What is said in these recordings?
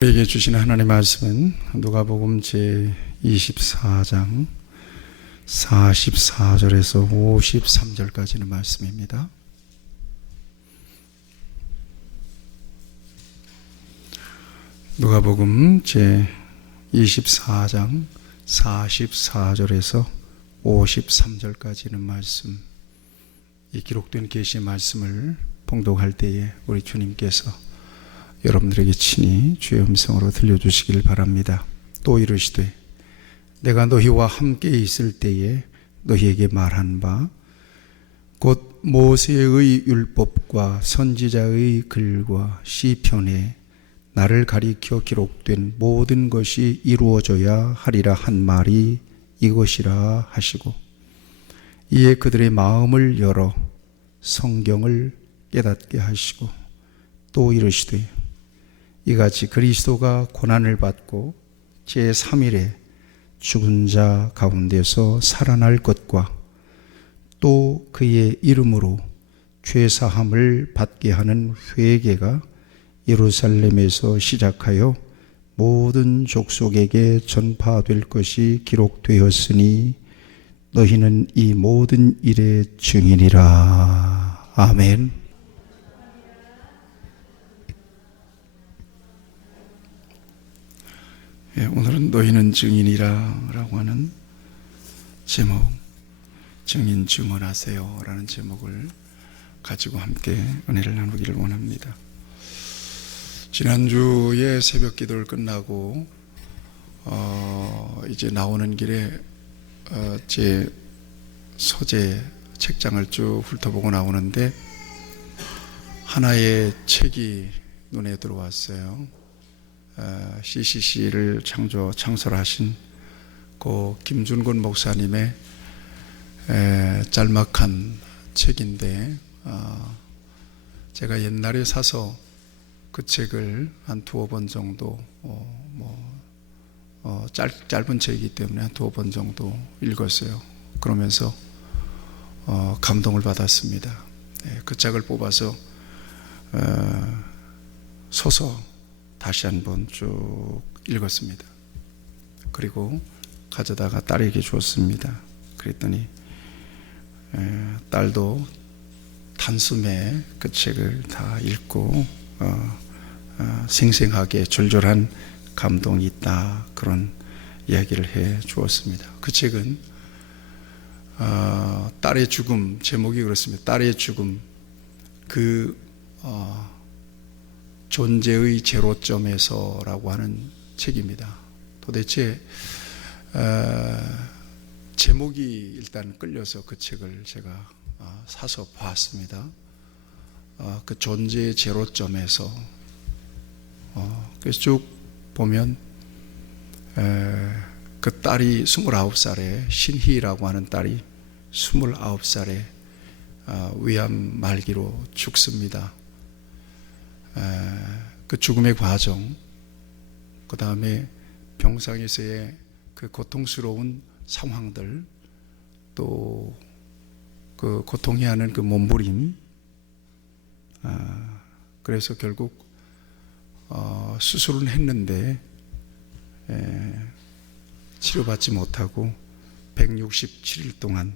우리에게 주신 하나님의 말씀은 누가복음 제 24장 44절에서 53절까지는 말씀입니다. 누가복음 제 24장 44절에서 53절까지는 말씀, 이 기록된 계시의 말씀을 봉독할 때에 우리 주님께서 여러분들에게 친히 주의 음성으로 들려주시길 바랍니다. 또 이르시되 내가 너희와 함께 있을 때에 너희에게 말한 바 곧 모세의 율법과 선지자의 글과 시편에 나를 가리켜 기록된 모든 것이 이루어져야 하리라 한 말이 이것이라 하시고, 이에 그들의 마음을 열어 성경을 깨닫게 하시고 또 이르시되 이같이 그리스도가 고난을 받고 제3일에 죽은 자 가운데서 살아날 것과 또 그의 이름으로 죄사함을 받게 하는 회개가 예루살렘에서 시작하여 모든 족속에게 전파될 것이 기록되었으니 너희는 이 모든 일의 증인이라. 아멘. 오늘은 너희는 증인이라 라고 하는 제목, 증인 증언하세요 라는 제목을 가지고 함께 은혜를 나누기를 원합니다. 지난주에 새벽 기도를 끝나고 이제 나오는 길에 제 서재 책장을 쭉 훑어보고 나오는데 하나의 책이 눈에 들어왔어요. CCC를 창설하신 그 김준권 목사님의 짤막한 책인데, 제가 옛날에 사서 그 책을 한 두어 번 정도 짧은 책이기 때문에 한 두어 번 정도 읽었어요. 그러면서 감동을 받았습니다. 그 책을 뽑아서 서서 다시 한번 쭉 읽었습니다. 그리고 가져다가 딸에게 주었습니다. 그랬더니 딸도 단숨에 그 책을 다 읽고 생생하게 절절한 감동이 있다, 그런 이야기를 해 주었습니다. 그 책은 딸의 죽음, 제목이 그렇습니다. 딸의 죽음, 존재의 제로점에서 라고 하는 책입니다. 도대체 제목이 일단 끌려서 그 책을 제가 사서 봤습니다. 그 존재의 제로점에서, 그래서 쭉 보면 그 딸이 29살에, 신희라고 하는 딸이 29살에 위암 말기로 죽습니다. 그 죽음의 과정, 그 다음에 병상에서의 그 고통스러운 상황들, 또 그 고통해하는 그 몸부림, 그래서 결국 수술은 했는데 치료받지 못하고 167일 동안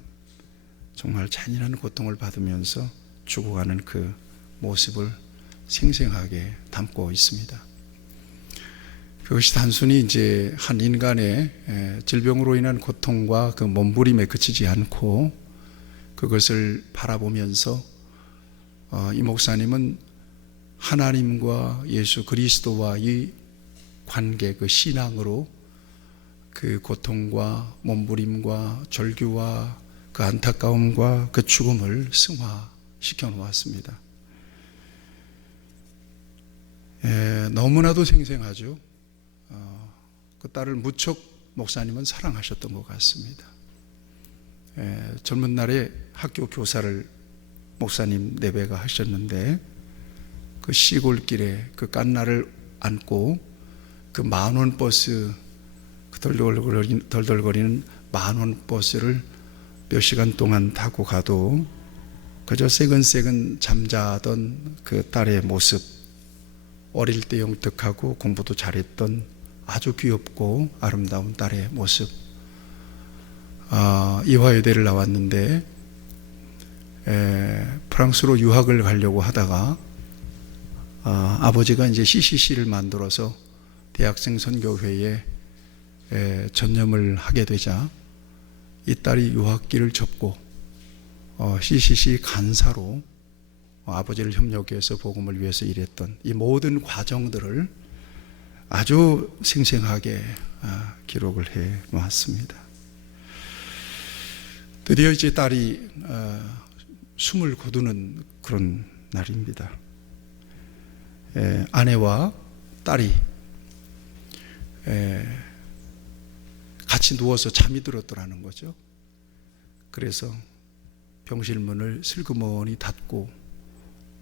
정말 잔인한 고통을 받으면서 죽어가는 그 모습을 생생하게 담고 있습니다. 그것이 단순히 이제 한 인간의 질병으로 인한 고통과 그 몸부림에 그치지 않고, 그것을 바라보면서 이 목사님은 하나님과 예수 그리스도와의 관계, 그 신앙으로 그 고통과 몸부림과 절규와 그 안타까움과 그 죽음을 승화시켜 놓았습니다. 너무나도 생생하죠. 그 딸을 무척 목사님은 사랑하셨던 것 같습니다. 젊은 날에 학교 교사를 목사님 내배가 하셨는데, 그 시골길에 그 깐나를 안고 그 만원 버스, 그 덜덜거리는 만원 버스를 몇 시간 동안 타고 가도 그저 새근새근 잠자던 그 딸의 모습, 어릴 때 영특하고 공부도 잘했던 아주 귀엽고 아름다운 딸의 모습. 이화여대를 나왔는데 프랑스로 유학을 가려고 하다가 아버지가 이제 CCC를 만들어서 대학생 선교회에 전념을 하게 되자 이 딸이 유학길을 접고 CCC 간사로 아버지를 협력해서 복음을 위해서 일했던 이 모든 과정들을 아주 생생하게 기록을 해 놓았습니다. 드디어 이제 딸이 숨을 거두는 그런 날입니다. 아내와 딸이 같이 누워서 잠이 들었더라는 거죠. 그래서 병실 문을 슬그머니 닫고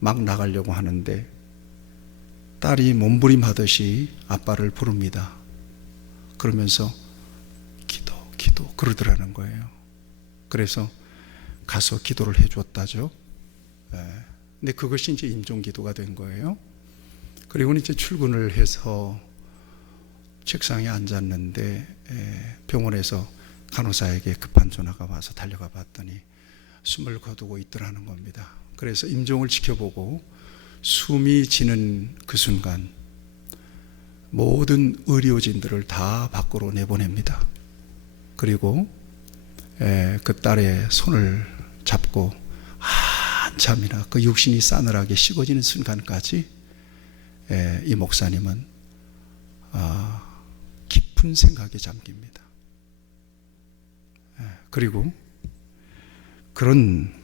막 나가려고 하는데 딸이 몸부림하듯이 아빠를 부릅니다. 그러면서 기도 그러더라는 거예요. 그래서 가서 기도를 해줬다죠. 근데 그것이 이제 임종기도가 된 거예요. 그리고 이제 출근을 해서 책상에 앉았는데 병원에서 간호사에게 급한 전화가 와서 달려가 봤더니 숨을 거두고 있더라는 겁니다. 그래서 임종을 지켜보고 숨이 지는 그 순간 모든 의료진들을 다 밖으로 내보냅니다. 그리고 그 딸의 손을 잡고 한참이나 그 육신이 싸늘하게 식어지는 순간까지 이 목사님은 깊은 생각에 잠깁니다. 그리고 그런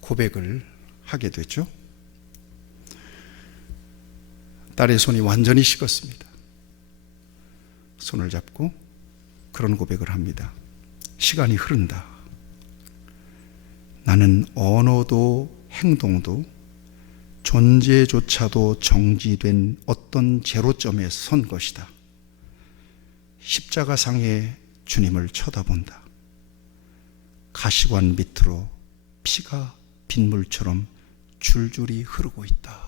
고백을 하게 되죠. 딸의 손이 완전히 식었습니다. 손을 잡고 그런 고백을 합니다. 시간이 흐른다. 나는 언어도 행동도 존재조차도 정지된 어떤 제로점에 선 것이다. 십자가상의 주님을 쳐다본다. 가시관 밑으로 피가 빗물처럼 줄줄이 흐르고 있다.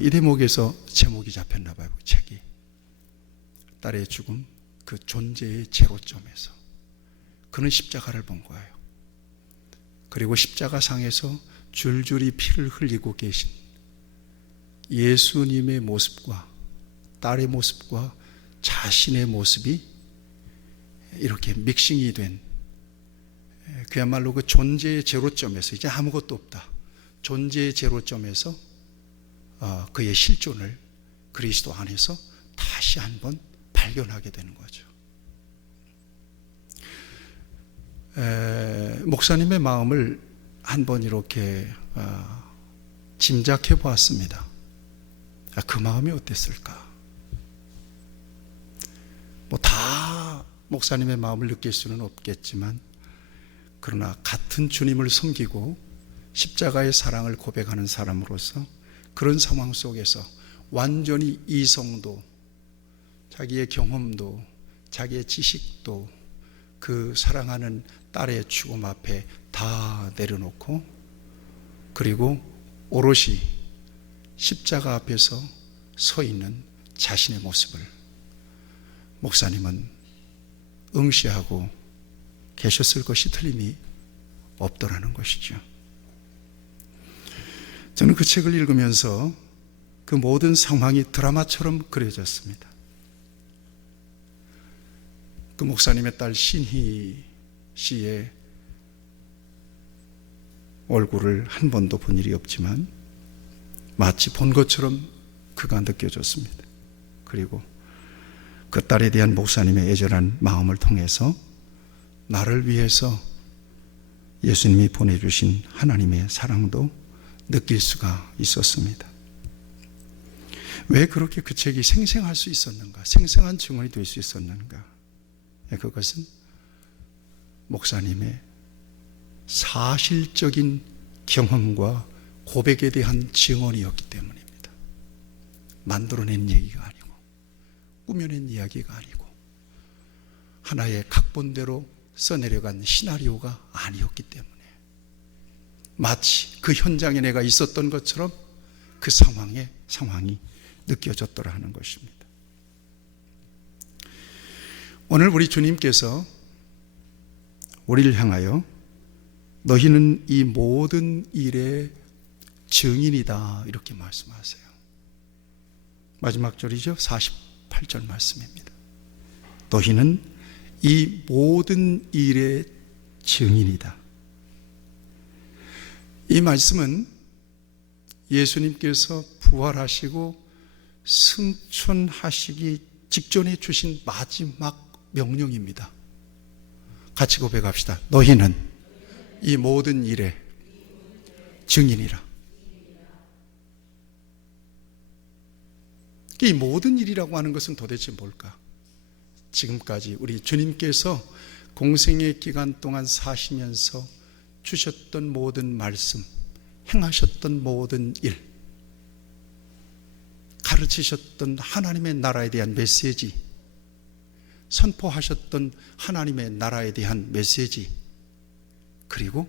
이 대목에서 제목이 잡혔나 봐요. 책이. 딸의 죽음, 그 존재의 제로점에서 그는 십자가를 본 거예요. 그리고 십자가상에서 줄줄이 피를 흘리고 계신 예수님의 모습과 딸의 모습과 자신의 모습이 이렇게 믹싱이 된, 그야말로 그 존재의 제로점에서 이제 아무것도 없다. 존재의 제로점에서 그의 실존을 그리스도 안에서 다시 한번 발견하게 되는 거죠. 목사님의 마음을 한번 이렇게 짐작해 보았습니다. 그 마음이 어땠을까? 뭐 다 목사님의 마음을 느낄 수는 없겠지만, 그러나 같은 주님을 섬기고 십자가의 사랑을 고백하는 사람으로서 그런 상황 속에서 완전히 이성도, 자기의 경험도, 자기의 지식도 그 사랑하는 딸의 죽음 앞에 다 내려놓고, 그리고 오롯이 십자가 앞에서 서 있는 자신의 모습을 목사님은 응시하고 계셨을 것이 틀림이 없더라는 것이죠. 저는 그 책을 읽으면서 그 모든 상황이 드라마처럼 그려졌습니다. 그 목사님의 딸 신희 씨의 얼굴을 한 번도 본 일이 없지만 마치 본 것처럼 그가 느껴졌습니다. 그리고 그 딸에 대한 목사님의 애절한 마음을 통해서 나를 위해서 예수님이 보내주신 하나님의 사랑도 느낄 수가 있었습니다. 왜 그렇게 그 책이 생생할 수 있었는가? 생생한 증언이 될 수 있었는가? 그것은 목사님의 사실적인 경험과 고백에 대한 증언이었기 때문입니다. 만들어낸 얘기가 아니고, 꾸며낸 이야기가 아니고, 하나의 각본대로 써내려간 시나리오가 아니었기 때문에 마치 그 현장에 내가 있었던 것처럼 그 상황이 느껴졌더라 하는 것입니다. 오늘 우리 주님께서 우리를 향하여 너희는 이 모든 일의 증인이다 이렇게 말씀하세요. 마지막 절이죠. 48절 말씀입니다. 너희는 이 모든 일의 증인이다. 이 말씀은 예수님께서 부활하시고 승천하시기 직전에 주신 마지막 명령입니다. 같이 고백합시다. 너희는 이 모든 일의 증인이라. 이 모든 일이라고 하는 것은 도대체 뭘까? 지금까지 우리 주님께서 공생의 기간 동안 사시면서 주셨던 모든 말씀, 행하셨던 모든 일, 가르치셨던 하나님의 나라에 대한 메시지, 선포하셨던 하나님의 나라에 대한 메시지, 그리고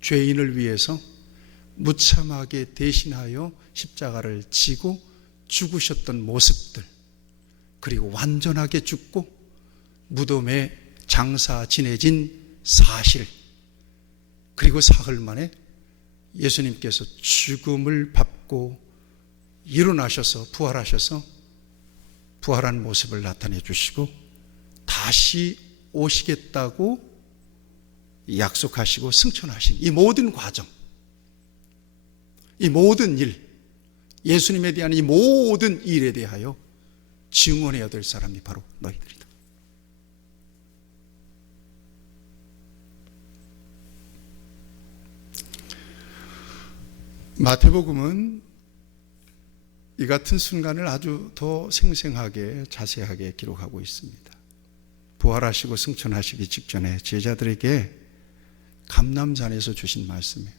죄인을 위해서 무참하게 대신하여 십자가를 지고 죽으셨던 모습들, 그리고 완전하게 죽고 무덤에 장사 지내진 사실, 그리고 사흘 만에 예수님께서 죽음을 밟고 일어나셔서 부활하셔서 부활한 모습을 나타내 주시고 다시 오시겠다고 약속하시고 승천하신 이 모든 과정, 이 모든 일, 예수님에 대한 이 모든 일에 대하여 증언해야 될 사람이 바로 너희들이다. 마태복음은 이 같은 순간을 아주 더 생생하게 자세하게 기록하고 있습니다. 부활하시고 승천하시기 직전에 제자들에게 감람산에서 주신 말씀이에요.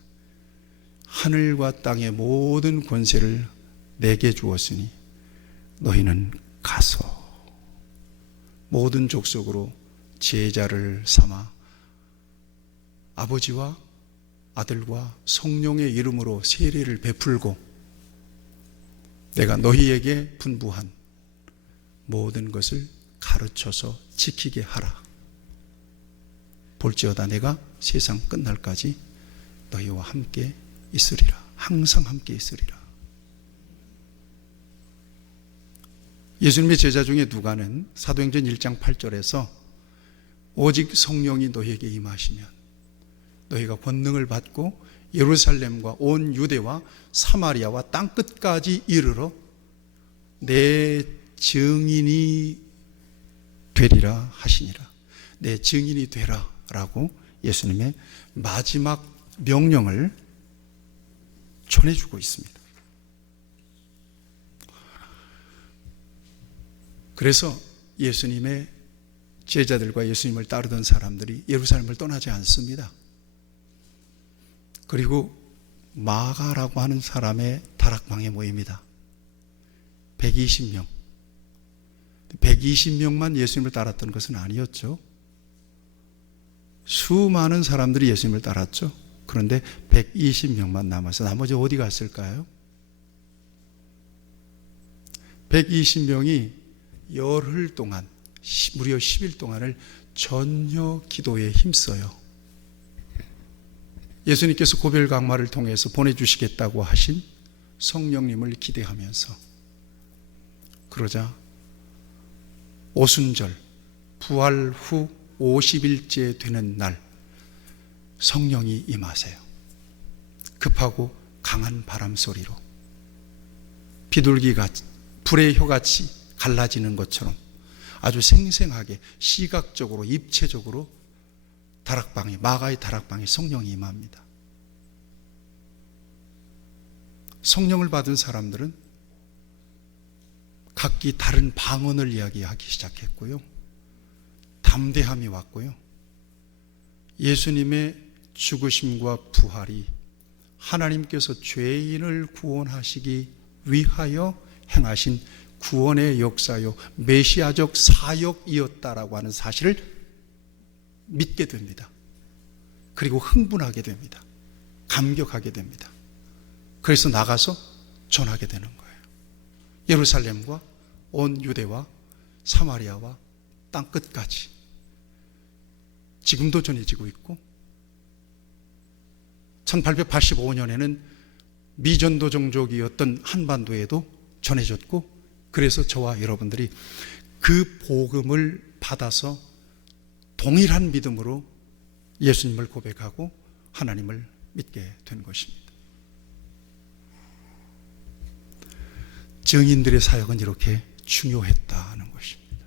하늘과 땅의 모든 권세를 내게 주었으니 너희는 가서 모든 족속으로 제자를 삼아 아버지와 아들과 성령의 이름으로 세례를 베풀고 내가 너희에게 분부한 모든 것을 가르쳐서 지키게 하라. 볼지어다 내가 세상 끝날까지 너희와 함께 있으리라. 항상 함께 있으리라. 예수님의 제자 중에 누가는 사도행전 1장 8절에서 오직 성령이 너희에게 임하시면 너희가 권능을 받고 예루살렘과 온 유대와 사마리아와 땅끝까지 이르러 내 증인이 되리라 하시니라. 내 증인이 되라 라고 예수님의 마지막 명령을 전해주고 있습니다. 그래서 예수님의 제자들과 예수님을 따르던 사람들이 예루살렘을 떠나지 않습니다. 그리고 마가라고 하는 사람의 다락방에 모입니다. 120명. 120명만 예수님을 따랐던 것은 아니었죠. 수많은 사람들이 예수님을 따랐죠. 그런데 120명만 남아서 나머지 어디 갔을까요? 120명이 열흘 동안, 무려 10일 동안을 전혀 기도에 힘써요. 예수님께서 고별강마를 통해서 보내주시겠다고 하신 성령님을 기대하면서, 그러자 오순절 부활 후 50일째 되는 날 성령이 임하세요. 급하고 강한 바람 소리로 비둘기같이 불의 혀같이 갈라지는 것처럼 아주 생생하게 시각적으로 입체적으로 다락방에, 마가의 다락방에 성령이 임합니다. 성령을 받은 사람들은 각기 다른 방언을 이야기하기 시작했고요. 담대함이 왔고요. 예수님의 죽으심과 부활이 하나님께서 죄인을 구원하시기 위하여 행하신 구원의 역사요, 메시아적 사역이었다라고 하는 사실을 믿게 됩니다. 그리고 흥분하게 됩니다. 감격하게 됩니다. 그래서 나가서 전하게 되는 거예요. 예루살렘과 온 유대와 사마리아와 땅끝까지 지금도 전해지고 있고, 1885년에는 미전도 종족이었던 한반도에도 전해졌고, 그래서 저와 여러분들이 그 복음을 받아서 동일한 믿음으로 예수님을 고백하고 하나님을 믿게 된 것입니다. 증인들의 사역은 이렇게 중요했다는 것입니다.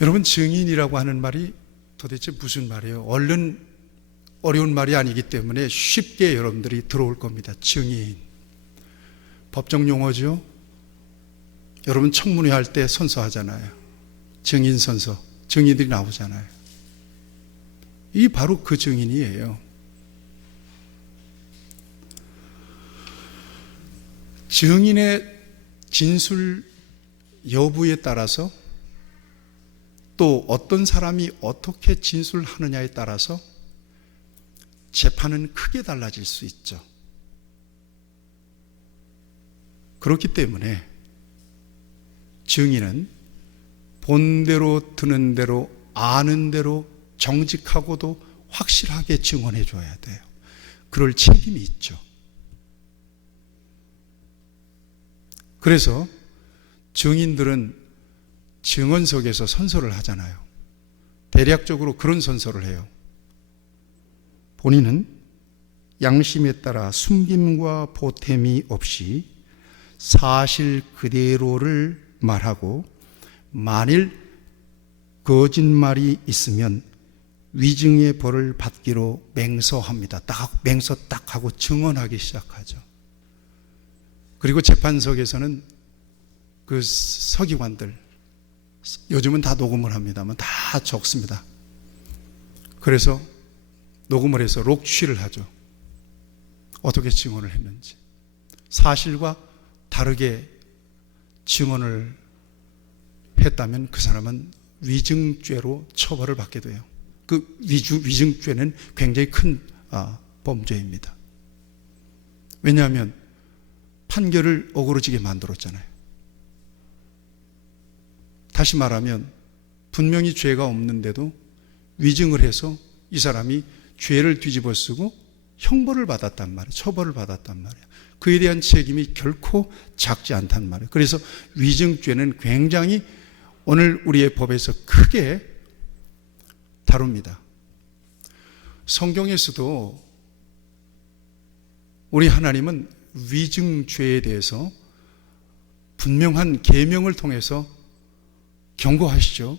여러분, 증인이라고 하는 말이 도대체 무슨 말이에요? 얼른 어려운 말이 아니기 때문에 쉽게 여러분들이 들어올 겁니다. 증인. 법정 용어죠. 여러분 청문회 할 때 선서하잖아요. 증인 선서. 증인들이 나오잖아요. 이 바로 그 증인이에요. 증인의 진술 여부에 따라서, 또 어떤 사람이 어떻게 진술하느냐에 따라서 재판은 크게 달라질 수 있죠. 그렇기 때문에 증인은 본대로 드는 대로 아는 대로 정직하고도 확실하게 증언해 줘야 돼요. 그럴 책임이 있죠. 그래서 증인들은 증언석에서 선서를 하잖아요. 대략적으로 그런 선서를 해요. 본인은 양심에 따라 숨김과 보탬이 없이 사실 그대로를 말하고, 만일 거짓말이 있으면 위증의 벌을 받기로 맹서합니다. 맹서 딱 하고 증언하기 시작하죠. 그리고 재판석에서는 그 서기관들, 요즘은 다 녹음을 합니다만 다 적습니다. 그래서 녹음을 해서 록취를 하죠. 어떻게 증언을 했는지. 사실과 다르게 증언을 했다면 그 사람은 위증죄로 처벌을 받게 돼요. 그 위증죄는 굉장히 큰 범죄입니다. 왜냐하면 판결을 어그러지게 만들었잖아요. 다시 말하면 분명히 죄가 없는데도 위증을 해서 이 사람이 죄를 뒤집어 쓰고 형벌을 받았단 말이에요. 처벌을 받았단 말이에요. 그에 대한 책임이 결코 작지 않단 말이에요. 그래서 위증죄는 굉장히 오늘 우리의 법에서 크게 다룹니다. 성경에서도 우리 하나님은 위증죄에 대해서 분명한 계명을 통해서 경고하시죠.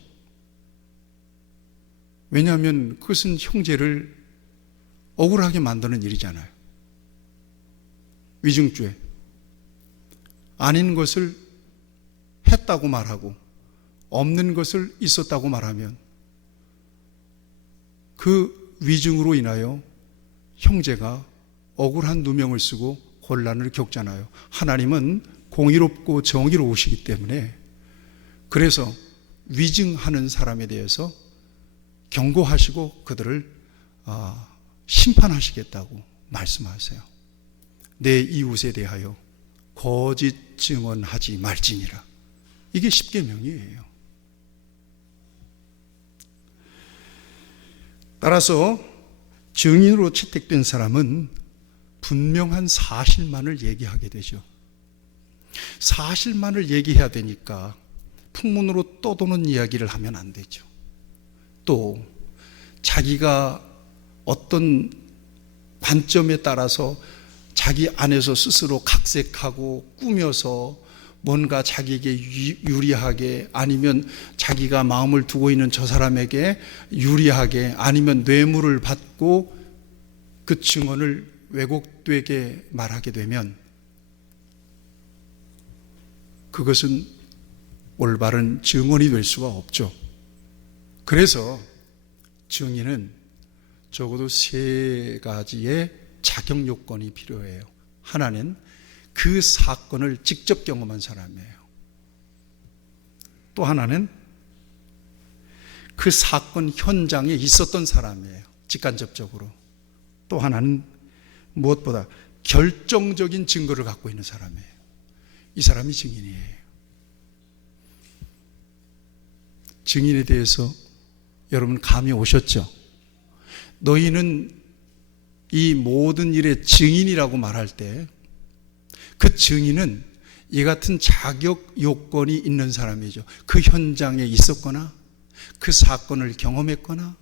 왜냐하면 그것은 형제를 억울하게 만드는 일이잖아요. 위증죄. 아닌 것을 했다고 말하고 없는 것을 있었다고 말하면 그 위증으로 인하여 형제가 억울한 누명을 쓰고 혼란을 겪잖아요. 하나님은 공의롭고 정의로우시기 때문에 그래서 위증하는 사람에 대해서 경고하시고 그들을 심판하시겠다고 말씀하세요. 내 이웃에 대하여 거짓 증언하지 말지니라. 이게 십계명이에요. 따라서 증인으로 채택된 사람은 분명한 사실만을 얘기하게 되죠. 사실만을 얘기해야 되니까 풍문으로 떠도는 이야기를 하면 안 되죠. 또 자기가 어떤 관점에 따라서 자기 안에서 스스로 각색하고 꾸며서 뭔가 자기에게 유리하게, 아니면 자기가 마음을 두고 있는 저 사람에게 유리하게, 아니면 뇌물을 받고 그 증언을 왜곡되게 말하게 되면 그것은 올바른 증언이 될 수가 없죠. 그래서 증인은 적어도 세 가지의 자격 요건이 필요해요. 하나는 그 사건을 직접 경험한 사람이에요. 또 하나는 그 사건 현장에 있었던 사람이에요. 직간접적으로. 또 하나는 무엇보다 결정적인 증거를 갖고 있는 사람이에요. 이 사람이 증인이에요. 증인에 대해서 여러분 감이 오셨죠? 너희는 이 모든 일의 증인이라고 말할 때 그 증인은 이 같은 자격 요건이 있는 사람이죠. 그 현장에 있었거나 그 사건을 경험했거나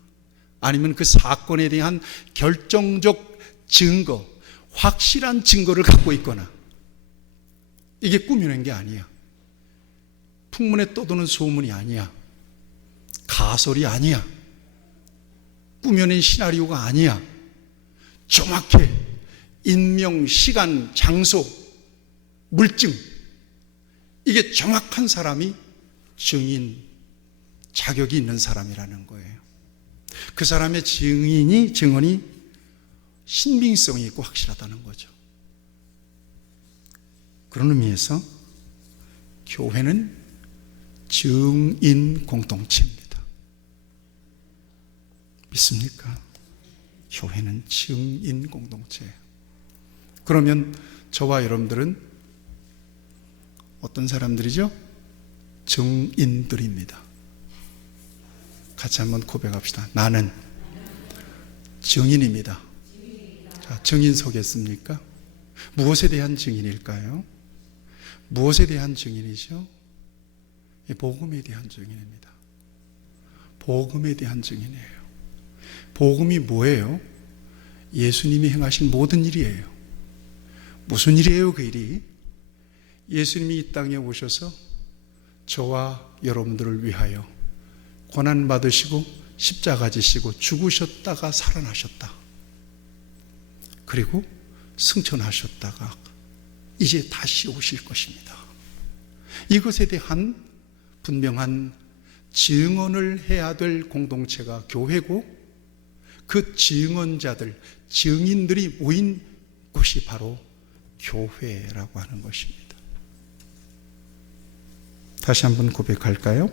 아니면 그 사건에 대한 결정적 증거, 확실한 증거를 갖고 있거나. 이게 꾸며낸 게 아니야. 풍문에 떠도는 소문이 아니야. 가설이 아니야. 꾸며낸 시나리오가 아니야. 정확해. 인명, 시간, 장소, 물증, 이게 정확한 사람이 증인 자격이 있는 사람이라는 거예요. 그 사람의 증언이 신빙성이 있고 확실하다는 거죠. 그런 의미에서 교회는 증인 공동체입니다. 믿습니까? 교회는 증인 공동체예요. 그러면 저와 여러분들은 어떤 사람들이죠? 증인들입니다. 같이 한번 고백합시다. 나는 증인입니다. 자, 증인 서겠습니까? 무엇에 대한 증인일까요? 무엇에 대한 증인이죠? 복음에 대한 증인입니다. 복음에 대한 증인이에요. 복음이 뭐예요? 예수님이 행하신 모든 일이에요. 무슨 일이에요, 그 일이? 예수님이 이 땅에 오셔서 저와 여러분들을 위하여 고난받으시고 십자가 지시고 죽으셨다가 살아나셨다. 그리고 승천하셨다가 이제 다시 오실 것입니다. 이것에 대한 분명한 증언을 해야 될 공동체가 교회고, 그 증언자들, 증인들이 모인 곳이 바로 교회라고 하는 것입니다. 다시 한번 고백할까요?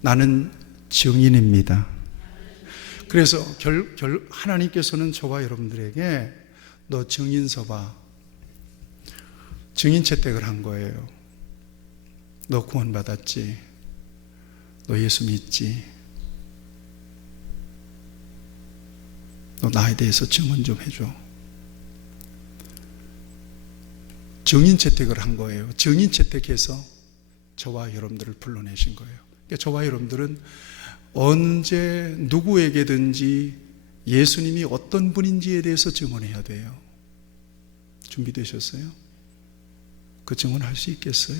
나는 증인입니다. 그래서 하나님께서는 저와 여러분들에게 너 증인 서봐, 증인 채택을 한 거예요. 너 구원받았지? 너 예수 믿지? 너 나에 대해서 증언 좀 해줘. 증인 채택을 한 거예요. 증인 채택해서 저와 여러분들을 불러내신 거예요. 그러니까 저와 여러분들은 언제 누구에게든지 예수님이 어떤 분인지에 대해서 증언해야 돼요. 준비되셨어요? 그 증언할 수 있겠어요?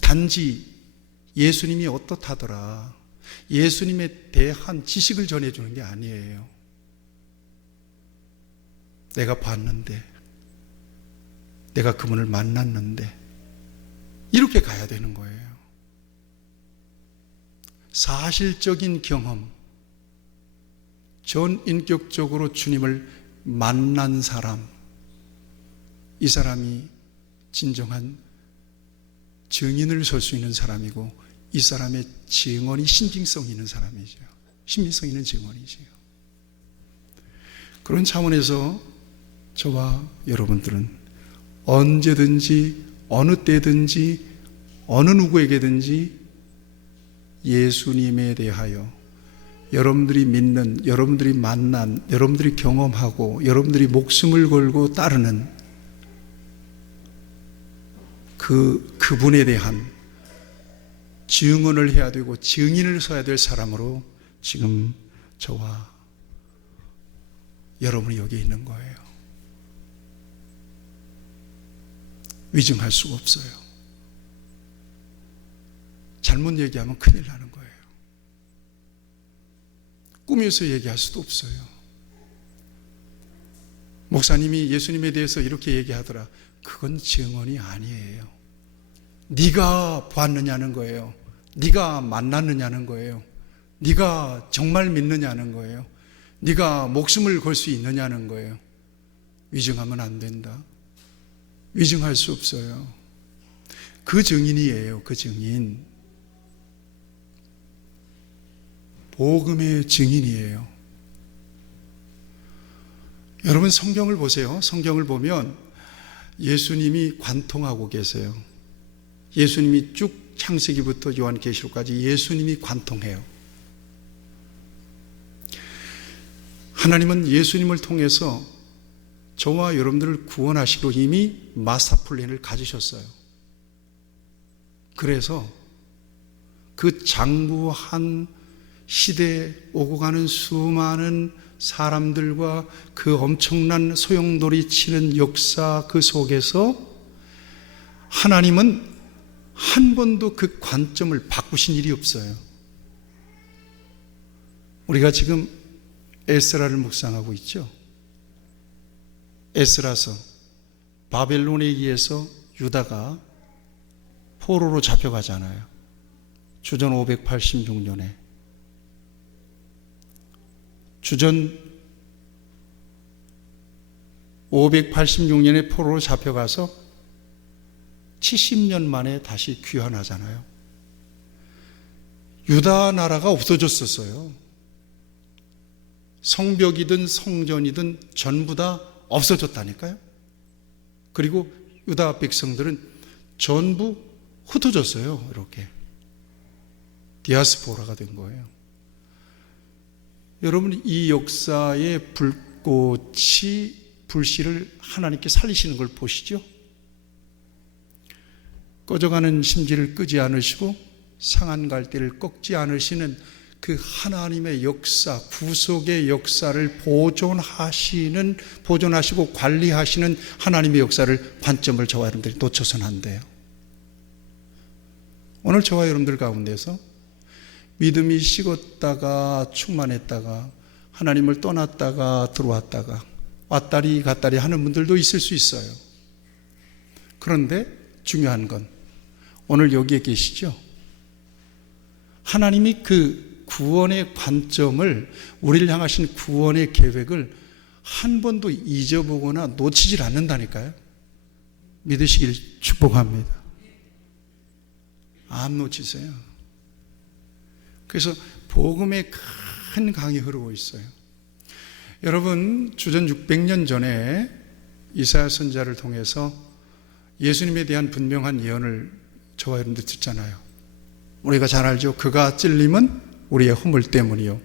단지 예수님이 어떻다더라, 예수님에 대한 지식을 전해주는 게 아니에요. 내가 봤는데, 내가 그분을 만났는데, 이렇게 가야 되는 거예요. 사실적인 경험, 전인격적으로 주님을 만난 사람, 이 사람이 진정한 증인을 설 수 있는 사람이고, 이 사람의 증언이 신빙성 있는 사람이죠. 신빙성 있는 증언이지요. 그런 차원에서 저와 여러분들은 언제든지 어느 때든지 어느 누구에게든지 예수님에 대하여 여러분들이 믿는, 여러분들이 만난, 여러분들이 경험하고 여러분들이 목숨을 걸고 따르는 그분에 대한 증언을 해야 되고 증인을 서야 될 사람으로 지금 저와 여러분이 여기 있는 거예요. 위증할 수가 없어요. 잘못 얘기하면 큰일 나는 거예요. 꾸며서 얘기할 수도 없어요. 목사님이 예수님에 대해서 이렇게 얘기하더라. 그건 증언이 아니에요. 네가 봤느냐는 거예요. 네가 만났느냐는 거예요. 네가 정말 믿느냐는 거예요. 네가 목숨을 걸 수 있느냐는 거예요. 위증하면 안 된다. 위증할 수 없어요. 그 증인이에요. 그 증인. 복음의 증인이에요. 여러분 성경을 보세요. 성경을 보면 예수님이 관통하고 계세요. 예수님이 쭉 창세기부터 요한계시록까지 예수님이 관통해요. 하나님은 예수님을 통해서 저와 여러분들을 구원하시기로 이미 마스터 플랜을 가지셨어요. 그래서 그 장구한 시대에 오고 가는 수많은 사람들과 그 엄청난 소용돌이 치는 역사 그 속에서 하나님은 한 번도 그 관점을 바꾸신 일이 없어요. 우리가 지금 에스라를 묵상하고 있죠. 에스라서 바벨론에 의해서 유다가 포로로 잡혀가잖아요. 주전 586년에 주전 586년에 포로로 잡혀가서 70년 만에 다시 귀환하잖아요. 유다 나라가 없어졌었어요. 성벽이든 성전이든 전부 다 없어졌다니까요. 그리고 유다 백성들은 전부 흩어졌어요. 이렇게 디아스포라가 된 거예요. 여러분, 이 역사의 불씨를 하나님께 살리시는 걸 보시죠. 꺼져가는 심지를 끄지 않으시고 상한 갈대를 꺾지 않으시는 그 하나님의 역사, 구속의 역사를 보존하시고 관리하시는 하나님의 역사를, 관점을 저와 여러분들이 놓쳐서는 안 돼요. 오늘 저와 여러분들 가운데서 믿음이 식었다가 충만했다가 하나님을 떠났다가 들어왔다가 왔다리 갔다리 하는 분들도 있을 수 있어요. 그런데 중요한 건 오늘 여기에 계시죠? 하나님이 그 구원의 관점을, 우리를 향하신 구원의 계획을 한 번도 잊어보거나 놓치질 않는다니까요. 믿으시길 축복합니다. 안 놓치세요. 그래서 복음의 큰 강이 흐르고 있어요. 여러분, 주전 600년 전에 이사야 선지자를 통해서 예수님에 대한 분명한 예언을 저와 여러분들 듣잖아요. 우리가 잘 알죠. 그가 찔림은 우리의 허물 때문이요,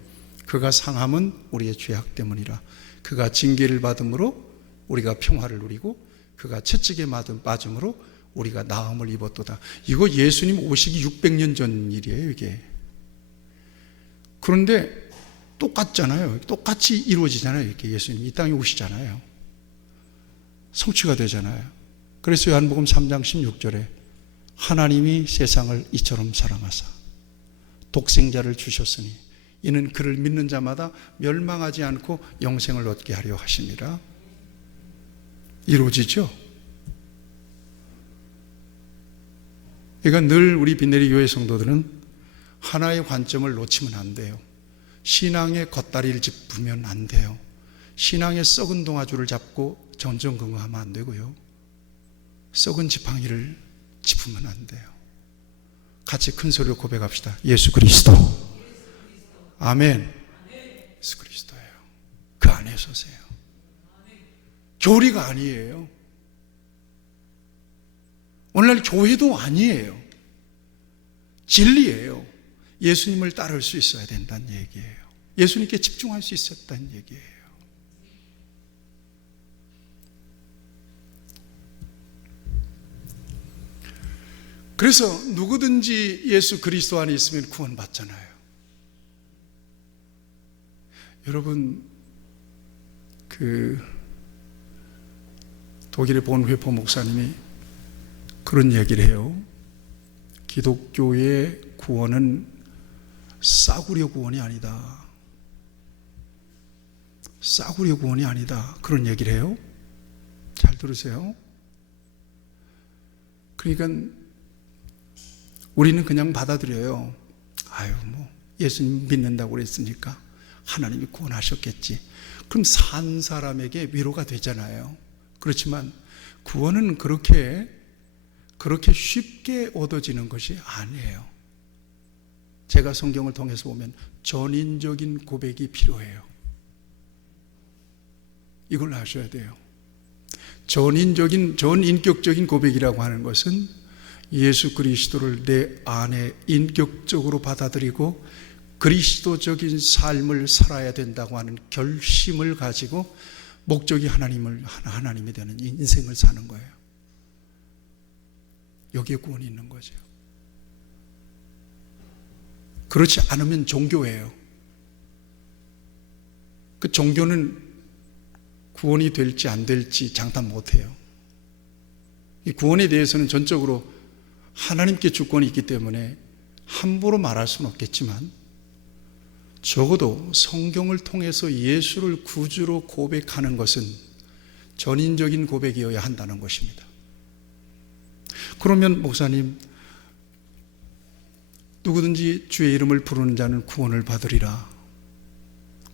그가 상함은 우리의 죄악 때문이라. 그가 징계를 받음으로 우리가 평화를 누리고 그가 채찍에 맞음으로 우리가 나음을 입었도다. 이거 예수님 오시기 600년 전 일이에요, 이게. 그런데 똑같잖아요. 똑같이 이루어지잖아요. 이렇게 예수님 이 땅에 오시잖아요. 성취가 되잖아요. 그래서 요한복음 3장 16절에 하나님이 세상을 이처럼 사랑하사 독생자를 주셨으니 이는 그를 믿는 자마다 멸망하지 않고 영생을 얻게 하려 하심이라. 이루어지죠? 그러니까 늘 우리 빈내리 교회 성도들은 하나의 관점을 놓치면 안 돼요. 신앙의 겉다리를 짚으면 안 돼요. 신앙의 썩은 동아줄을 잡고 전전긍긍하면 안 되고요. 썩은 지팡이를 짚으면 안 돼요. 같이 큰 소리로 고백합시다. 예수 그리스도. 아멘. 예수 그리스도예요. 그 안에 서세요. 교리가 아니에요. 오늘날 교회도 아니에요. 진리예요. 예수님을 따를 수 있어야 된다는 얘기예요. 예수님께 집중할 수 있었다는 얘기예요. 그래서 누구든지 예수 그리스도 안에 있으면 구원받잖아요. 여러분, 독일의 본회포 목사님이 그런 얘기를 해요. 기독교의 구원은 싸구려 구원이 아니다. 싸구려 구원이 아니다. 그런 얘기를 해요. 잘 들으세요. 그러니까 우리는 그냥 받아들여요. 아유, 예수님 믿는다고 그랬으니까 하나님이 구원하셨겠지. 그럼 산 사람에게 위로가 되잖아요. 그렇지만 구원은 그렇게 쉽게 얻어지는 것이 아니에요. 제가 성경을 통해서 보면 전인적인 고백이 필요해요. 이걸 아셔야 돼요. 전인격적인 고백이라고 하는 것은 예수 그리스도를 내 안에 인격적으로 받아들이고 그리스도적인 삶을 살아야 된다고 하는 결심을 가지고 목적이 하나님이 되는 인생을 사는 거예요. 여기에 구원이 있는 거죠. 그렇지 않으면 종교예요. 그 종교는 구원이 될지 안 될지 장담 못해요. 이 구원에 대해서는 전적으로 하나님께 주권이 있기 때문에 함부로 말할 수는 없겠지만 적어도 성경을 통해서 예수를 구주로 고백하는 것은 전인적인 고백이어야 한다는 것입니다. 그러면 목사님, 누구든지 주의 이름을 부르는 자는 구원을 받으리라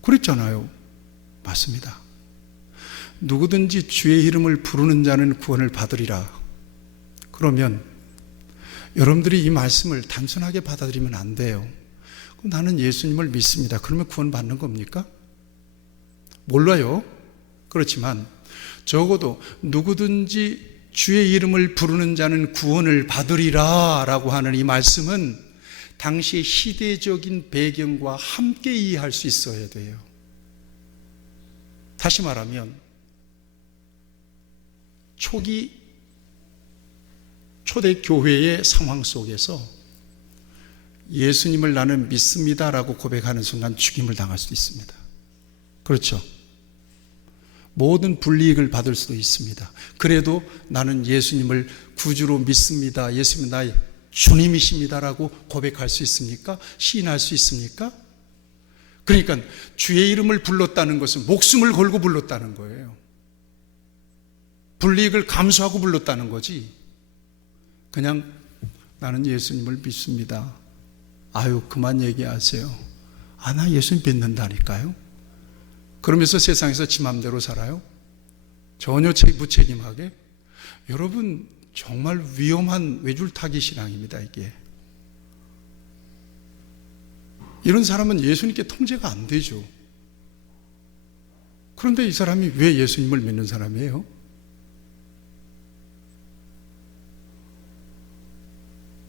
그랬잖아요. 맞습니다. 누구든지 주의 이름을 부르는 자는 구원을 받으리라. 그러면 여러분들이 이 말씀을 단순하게 받아들이면 안 돼요. 나는 예수님을 믿습니다. 그러면 구원 받는 겁니까? 몰라요. 그렇지만 적어도 누구든지 주의 이름을 부르는 자는 구원을 받으리라 라고 하는 이 말씀은 당시의 시대적인 배경과 함께 이해할 수 있어야 돼요. 다시 말하면 초대 교회의 상황 속에서 예수님을 나는 믿습니다라고 고백하는 순간 죽임을 당할 수도 있습니다. 그렇죠? 모든 불이익을 받을 수도 있습니다. 그래도 나는 예수님을 구주로 믿습니다. 예수님은 나의 주님이십니다라고 고백할 수 있습니까? 시인할 수 있습니까? 그러니까 주의 이름을 불렀다는 것은 목숨을 걸고 불렀다는 거예요. 불이익을 감수하고 불렀다는 거지. 그냥 나는 예수님을 믿습니다. 아유, 그만 얘기하세요. 나 예수님 믿는다니까요. 그러면서 세상에서 지 맘대로 살아요? 전혀 무책임하게? 여러분, 정말 위험한 외줄타기 신앙입니다, 이게. 이런 사람은 예수님께 통제가 안 되죠. 그런데 이 사람이 왜 예수님을 믿는 사람이에요?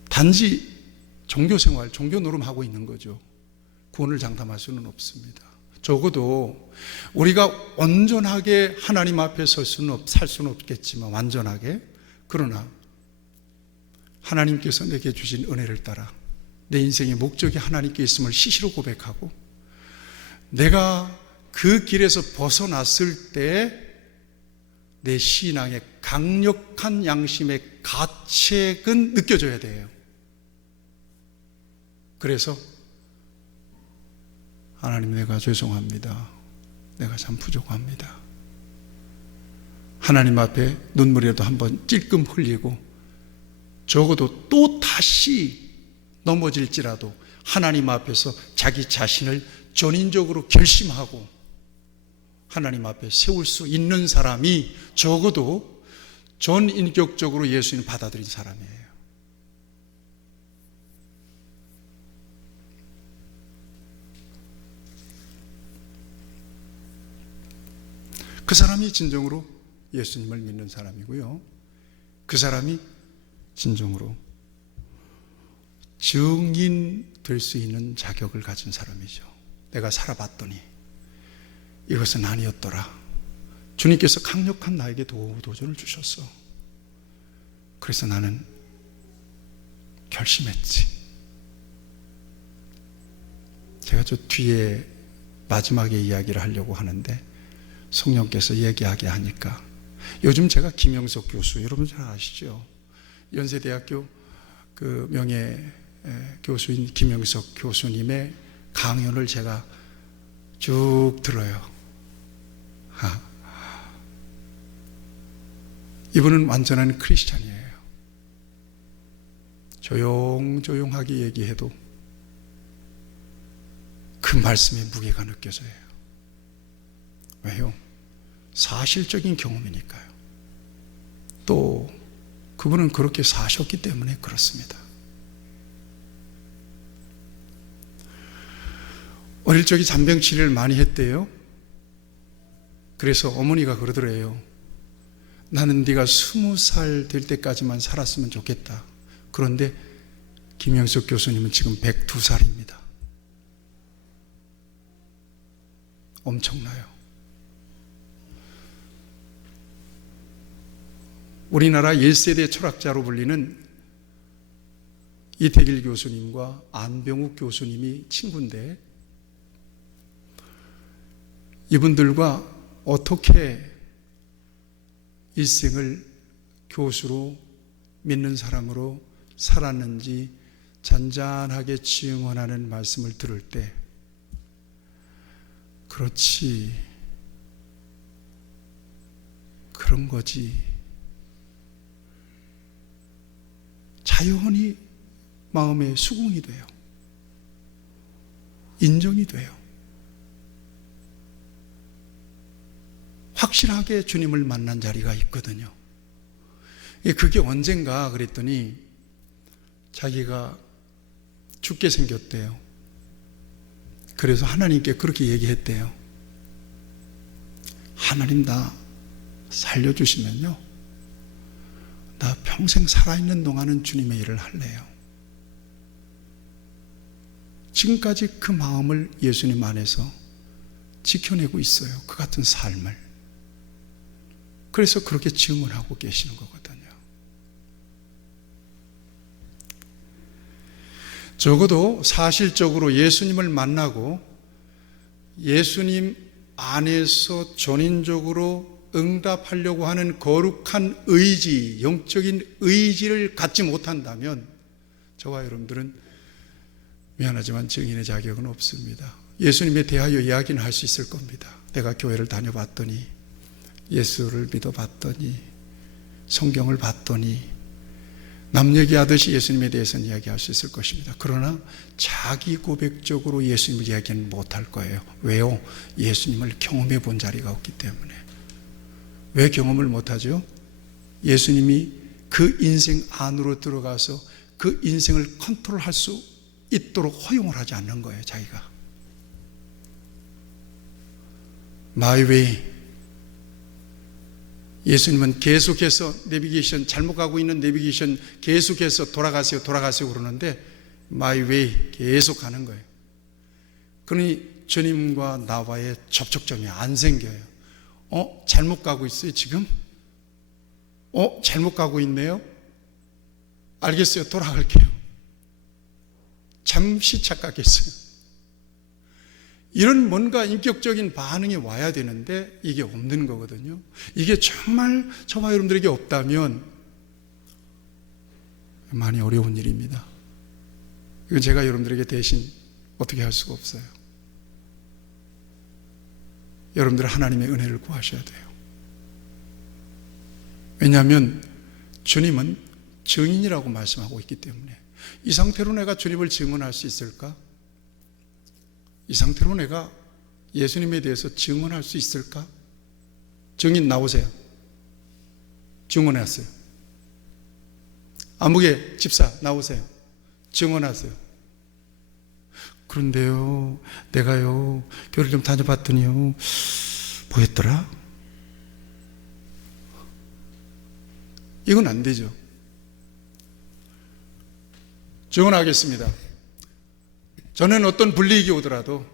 단지 종교생활, 종교 노름하고 있는 거죠. 구원을 장담할 수는 없습니다. 적어도 우리가 온전하게 하나님 앞에 살 수는 없겠지만 완전하게, 그러나 하나님께서 내게 주신 은혜를 따라 내 인생의 목적이 하나님께 있음을 시시로 고백하고 내가 그 길에서 벗어났을 때 내 신앙의 강력한 양심의 가책은 느껴져야 돼요. 그래서 하나님, 내가 죄송합니다. 내가 참 부족합니다. 하나님 앞에 눈물이라도 한번 찔끔 흘리고 적어도 또 다시 넘어질지라도 하나님 앞에서 자기 자신을 전인적으로 결심하고 하나님 앞에 세울 수 있는 사람이 적어도 전인격적으로 예수님을 받아들인 사람이에요. 그 사람이 진정으로 예수님을 믿는 사람이고요. 그 사람이 진정으로 증인 될 수 있는 자격을 가진 사람이죠. 내가 살아봤더니 이것은 아니었더라. 주님께서 강력한 나에게 도전을 주셨어. 그래서 나는 결심했지. 제가 저 뒤에 마지막에 이야기를 하려고 하는데 성령께서 얘기하게 하니까, 요즘 제가 김영석 교수, 여러분 잘 아시죠? 연세대학교 그 명예 교수인 김영석 교수님의 강연을 제가 쭉 들어요. 이분은 완전한 크리스찬이에요. 조용조용하게 얘기해도 그 말씀의 무게가 느껴져요. 왜요? 사실적인 경험이니까요. 또 그분은 그렇게 사셨기 때문에 그렇습니다. 어릴 적에 잔병치레를 많이 했대요. 그래서 어머니가 그러더래요. 나는 네가 20살 될 때까지만 살았으면 좋겠다. 그런데 김영석 교수님은 지금 102살입니다. 엄청나요. 우리나라 1세대 철학자로 불리는 이태길 교수님과 안병욱 교수님이 친구인데, 이분들과 어떻게 일생을 교수로 믿는 사람으로 살았는지 잔잔하게 증언하는 말씀을 들을 때, 그렇지, 그런 거지, 자연히 마음에 수긍이 돼요. 인정이 돼요. 확실하게 주님을 만난 자리가 있거든요. 그게 언젠가 그랬더니 자기가 죽게 생겼대요. 그래서 하나님께 그렇게 얘기했대요. 하나님 나 살려주시면요, 나 평생 살아있는 동안은 주님의 일을 할래요. 지금까지 그 마음을 예수님 안에서 지켜내고 있어요. 그 같은 삶을. 그래서 그렇게 증언하고 계시는 거거든요. 적어도 사실적으로 예수님을 만나고 예수님 안에서 전인적으로 응답하려고 하는 거룩한 의지, 영적인 의지를 갖지 못한다면 저와 여러분들은 미안하지만 증인의 자격은 없습니다. 예수님에 대하여 이야기는 할 수 있을 겁니다. 내가 교회를 다녀봤더니, 예수를 믿어봤더니, 성경을 봤더니, 남 얘기하듯이 예수님에 대해서는 이야기할 수 있을 것입니다. 그러나 자기 고백적으로 예수님을 이야기는 못할 거예요. 왜요? 예수님을 경험해 본 자리가 없기 때문에. 왜 경험을 못하죠? 예수님이 그 인생 안으로 들어가서 그 인생을 컨트롤할 수 있도록 허용을 하지 않는 거예요, 자기가. My way. 예수님은 계속해서 내비게이션, 잘못 가고 있는 내비게이션 계속해서 돌아가세요, 돌아가세요 그러는데 My way 계속 가는 거예요. 그러니 주님과 나와의 접촉점이 안 생겨요. 잘못 가고 있어요, 지금? 잘못 가고 있네요? 알겠어요, 돌아갈게요. 잠시 착각했어요. 이런 뭔가 인격적인 반응이 와야 되는데 이게 없는 거거든요. 이게 정말 저와 여러분들에게 없다면 많이 어려운 일입니다. 이건 제가 여러분들에게 대신 어떻게 할 수가 없어요. 여러분들 하나님의 은혜를 구하셔야 돼요. 왜냐하면 주님은 증인이라고 말씀하고 있기 때문에. 이 상태로 내가 주님을 증언할 수 있을까? 이 상태로 내가 예수님에 대해서 증언할 수 있을까? 증인 나오세요. 증언하세요. 아무개 집사 나오세요. 증언하세요. 그런데요, 내가요 교회를 좀 다녀봤더니요, 뭐였더라? 이건 안 되죠. 증언하겠습니다. 저는 어떤 불이익이 오더라도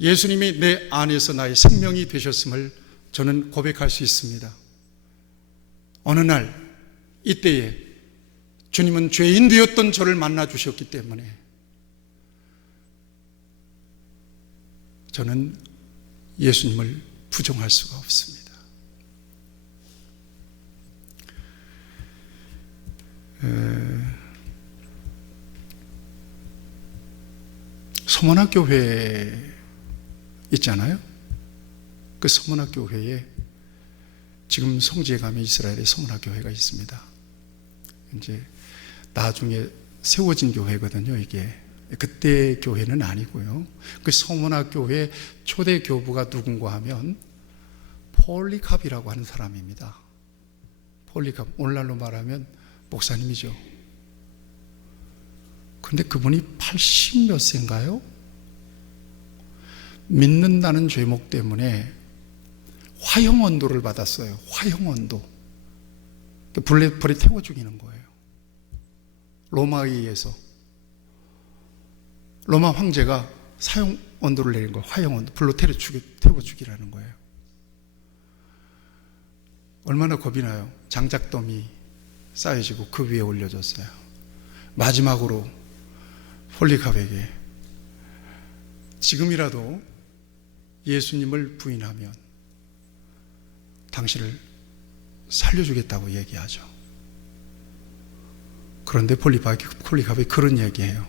예수님이 내 안에서 나의 생명이 되셨음을 저는 고백할 수 있습니다. 어느 날 이때에 주님은 죄인 되었던 저를 만나 주셨기 때문에 저는 예수님을 부정할 수가 없습니다. 서문학교회 있잖아요. 그 서문학교회에 지금 성지에 가면 이스라엘에 서문학교회가 있습니다. 이제 나중에 세워진 교회거든요. 이게 그때 교회는 아니고요. 그 서문학교회 초대 교부가 누군가 하면 폴리캅이라고 하는 사람입니다. 폴리캅, 오늘날로 말하면 목사님이죠. 그런데 그분이 80몇 세인가요? 믿는다는 죄목 때문에 화형언도를 받았어요. 화형언도. 불에 태워 죽이는 거예요. 로마에 의해서. 로마 황제가 사형언도를 내린 거예요. 화형언도. 불로 태워 죽이라는 거예요. 얼마나 겁이 나요. 장작더미 쌓여지고 그 위에 올려졌어요. 마지막으로 폴리카백에 지금이라도 예수님을 부인하면 당신을 살려주겠다고 얘기하죠. 그런데 폴리카백이 그런 얘기해요.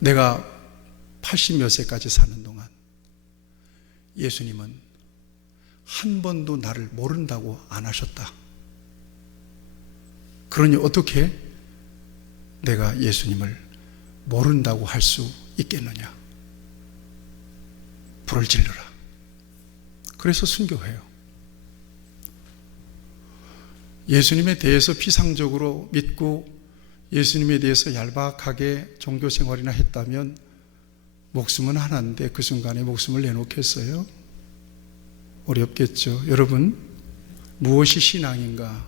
내가 80몇 세까지 사는 동안 예수님은 한 번도 나를 모른다고 안 하셨다. 그러니 어떻게 내가 예수님을 모른다고 할 수 있겠느냐. 불을 질러라. 그래서 순교해요. 예수님에 대해서 피상적으로 믿고 예수님에 대해서 얄팍하게 종교 생활이나 했다면 목숨은 하나인데 그 순간에 목숨을 내놓겠어요? 어렵겠죠. 여러분, 무엇이 신앙인가?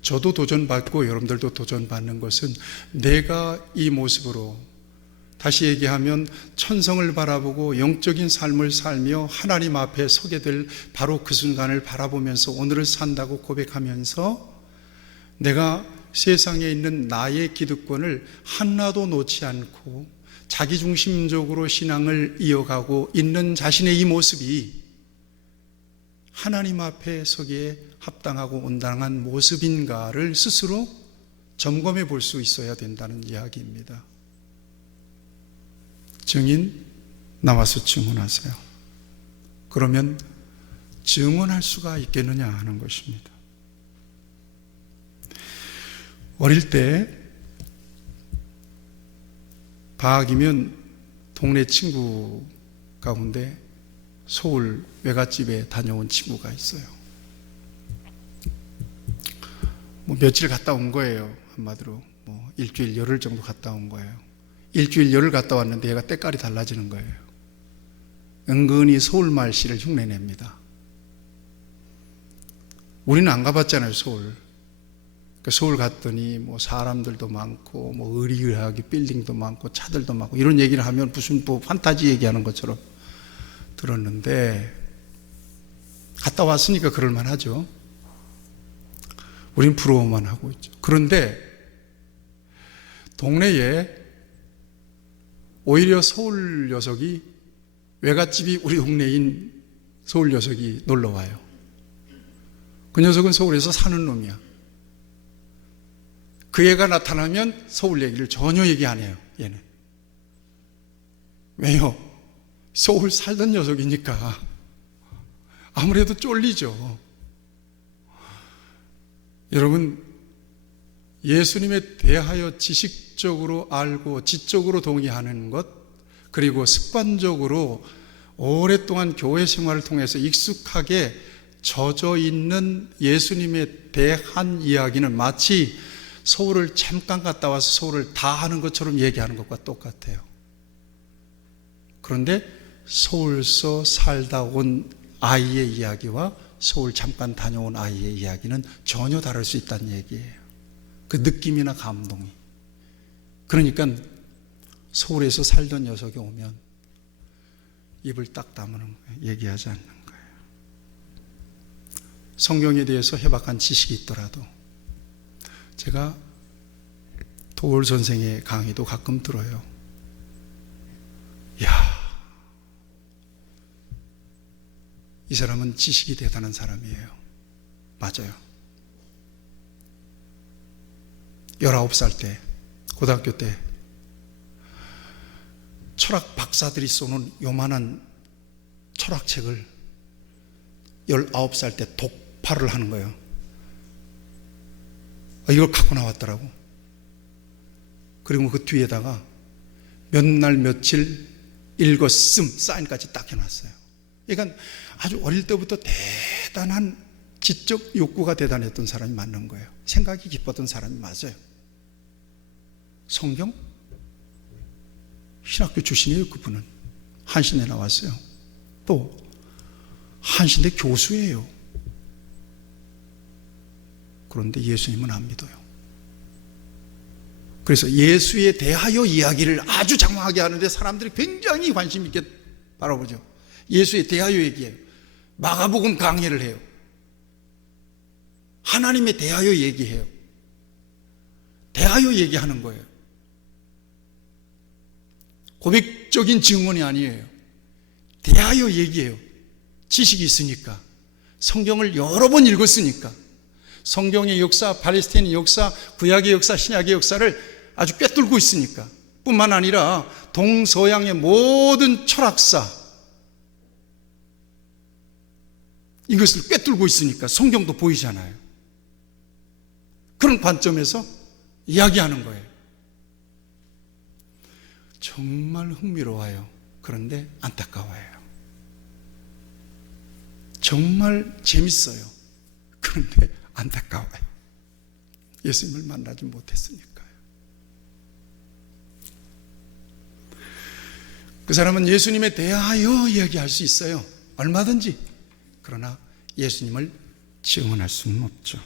저도 도전받고 여러분들도 도전받는 것은 내가 이 모습으로, 다시 얘기하면 천성을 바라보고 영적인 삶을 살며 하나님 앞에 서게 될 바로 그 순간을 바라보면서 오늘을 산다고 고백하면서 내가 세상에 있는 나의 기득권을 하나도 놓지 않고 자기중심적으로 신앙을 이어가고 있는 자신의 이 모습이 하나님 앞에 서기에 합당하고 온당한 모습인가를 스스로 점검해 볼 수 있어야 된다는 이야기입니다. 증인 나와서 증언하세요. 그러면 증언할 수가 있겠느냐 하는 것입니다. 어릴 때 방학이면 동네 친구 가운데 서울 외갓집에 다녀온 친구가 있어요. 며칠 갔다 온 거예요. 한마디로 일주일 열흘 정도 갔다 온 거예요. 일주일 열흘 갔다 왔는데 얘가 때깔이 달라지는 거예요. 은근히 서울 말씨를 흉내냅니다. 우리는 안 가봤잖아요, 서울. 서울 갔더니 사람들도 많고 의리의리하게 빌딩도 많고 차들도 많고 이런 얘기를 하면 무슨 판타지 얘기하는 것처럼 들었는데 갔다 왔으니까 그럴만 하죠. 우린 부러워만 하고 있죠. 그런데 동네에 오히려 서울 녀석이, 외갓집이 우리 동네인 서울 녀석이 놀러 와요. 그 녀석은 서울에서 사는 놈이야. 그 애가 나타나면 서울 얘기를 전혀 얘기 안 해요, 얘는. 왜요? 서울 살던 녀석이니까 아무래도 쫄리죠. 여러분, 예수님에 대하여 지식적으로 알고 지적으로 동의하는 것, 그리고 습관적으로 오랫동안 교회 생활을 통해서 익숙하게 젖어 있는 예수님에 대한 이야기는 마치 서울을 잠깐 갔다 와서 서울을 다 하는 것처럼 얘기하는 것과 똑같아요. 그런데 서울서 살다 온 아이의 이야기와 서울 잠깐 다녀온 아이의 이야기는 전혀 다를 수 있다는 얘기예요. 그 느낌이나 감동이. 그러니까 서울에서 살던 녀석이 오면 입을 딱 다무는 거예요. 얘기하지 않는 거예요. 성경에 대해서 해박한 지식이 있더라도 제가 도올 선생의 강의도 가끔 들어요. 이야, 이 사람은 지식이 대단한 사람이에요. 맞아요. 19살 때, 고등학교 때 철학 박사들이 쏘는 요만한 철학책을 19살 때 독파를 하는 거예요. 이걸 갖고 나왔더라고. 그리고 그 뒤에다가 몇 날 며칠 읽었음 사인까지 딱 해놨어요. 그러니까 아주 어릴 때부터 대단한 지적 욕구가 대단했던 사람이 맞는 거예요. 생각이 깊었던 사람이 맞아요. 성경? 신학교 출신이에요, 그분은. 한신대 나왔어요. 또 한신대 교수예요. 그런데 예수님은 안 믿어요. 그래서 예수에 대하여 이야기를 아주 장황하게 하는데 사람들이 굉장히 관심 있게 바라보죠. 예수에 대하여 얘기해요. 마가복음 강해를 해요. 하나님에 대하여 얘기해요. 대하여 얘기하는 거예요. 고백적인 증언이 아니에요. 대하여 얘기해요. 지식이 있으니까. 성경을 여러 번 읽었으니까. 성경의 역사, 팔레스타인의 역사, 구약의 역사, 신약의 역사를 아주 꿰뚫고 있으니까. 뿐만 아니라 동서양의 모든 철학사, 이것을 꿰뚫고 있으니까 성경도 보이잖아요. 그런 관점에서 이야기하는 거예요. 정말 흥미로워요. 그런데 안타까워요. 정말 재밌어요. 그런데 안타까워요. 예수님을 만나지 못했으니까요. 그 사람은 예수님에 대하여 이야기할 수 있어요. 얼마든지. 그러나 예수님을 증언할 수는 없죠.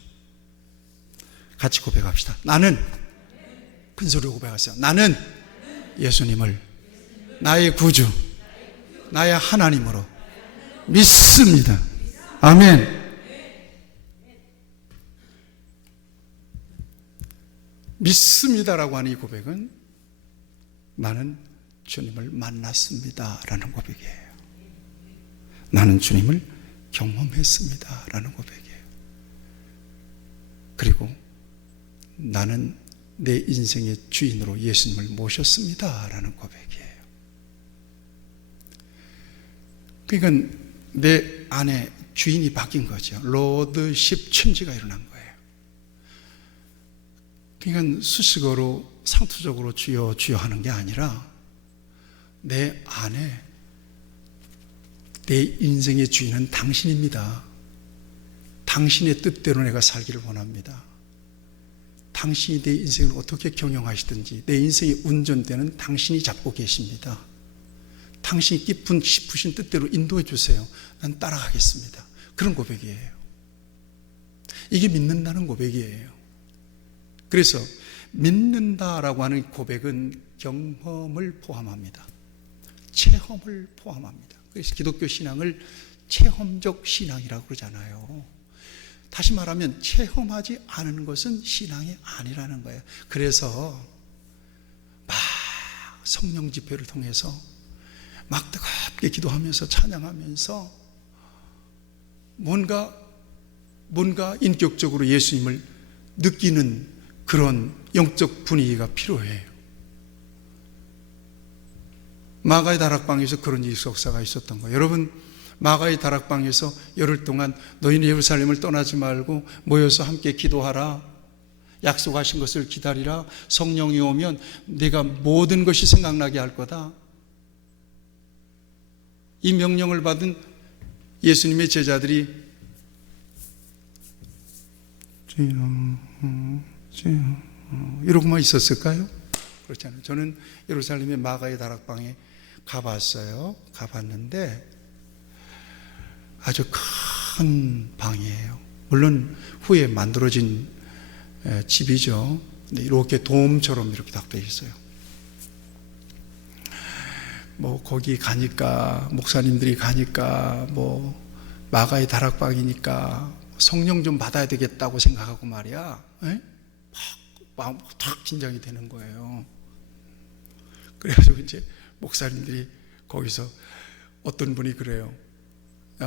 같이 고백합시다. 나는, 큰 소리로 고백하세요. 나는 예수님을 나의 구주, 나의 하나님으로 믿습니다. 아멘. 믿습니다라고 하는 이 고백은 나는 주님을 만났습니다 라는 고백이에요. 나는 주님을 경험했습니다 라는 고백이에요. 그리고 나는 내 인생의 주인으로 예수님을 모셨습니다 라는 고백이에요. 그러니까 내 안에 주인이 바뀐 거죠. 로드십 천지가 일어난 거예요. 그러니까 수식어로 상투적으로 주여 주여 하는 게 아니라 내 안에 내 인생의 주인은 당신입니다. 당신의 뜻대로 내가 살기를 원합니다. 당신이 내 인생을 어떻게 경영하시든지 내 인생의 운전대는 당신이 잡고 계십니다. 당신이 깊으신 뜻대로 인도해 주세요. 난 따라가겠습니다. 그런 고백이에요. 이게 믿는다는 고백이에요. 그래서 믿는다라고 하는 고백은 경험을 포함합니다. 체험을 포함합니다. 그래서 기독교 신앙을 체험적 신앙이라고 그러잖아요. 다시 말하면 체험하지 않은 것은 신앙이 아니라는 거예요. 그래서 막 성령 집회를 통해서 막 뜨겁게 기도하면서 찬양하면서 뭔가 인격적으로 예수님을 느끼는 그런 영적 분위기가 필요해요. 마가의 다락방에서 그런 역사가 있었던 거예요. 여러분, 마가의 다락방에서 열흘 동안 너희는 예루살렘을 떠나지 말고 모여서 함께 기도하라. 약속하신 것을 기다리라. 성령이 오면 네가 모든 것이 생각나게 할 거다. 이 명령을 받은 예수님의 제자들이 이러고만 있었을까요? 그렇지 않아요. 저는 예루살렘의 마가의 다락방에 가봤는데 아주 큰 방이에요. 물론 후에 만들어진 집이죠. 근데 이렇게 돔처럼 이렇게 딱 되어 있어요. 뭐 거기 가니까 목사님들이 가니까 뭐 마가의 다락방이니까 성령 좀 받아야 되겠다고 생각하고 말이야. 막 탁 긴장이 되는 거예요. 그래가지고 이제 목사님들이 거기서 어떤 분이 그래요.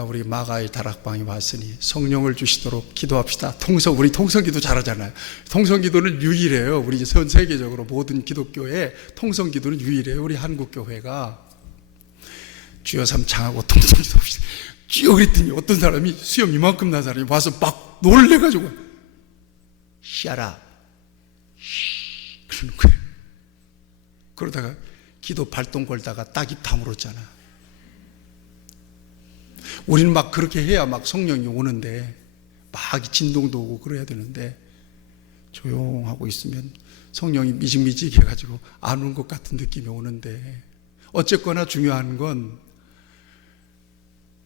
우리 마가의 다락방에 왔으니 성령을 주시도록 기도합시다. 우리 통성기도 잘하잖아요. 통성기도는 유일해요. 우리 전 세계적으로 모든 기독교의 통성기도는 유일해요. 우리 한국교회가 주여 삼 창하고 통성기도 합시다. 주여 그랬더니 어떤 사람이 수염 이만큼 난 사람이 와서 막 놀래가지고 샤라 그러는 거예요. 그러다가 기도 발동 걸다가 딱입 다물었잖아. 우리는 막 그렇게 해야 막 성령이 오는데 막 진동도 오고 그래야 되는데 조용하고 있으면 성령이 미직미직 해가지고 안 온 것 같은 느낌이 오는데 어쨌거나 중요한 건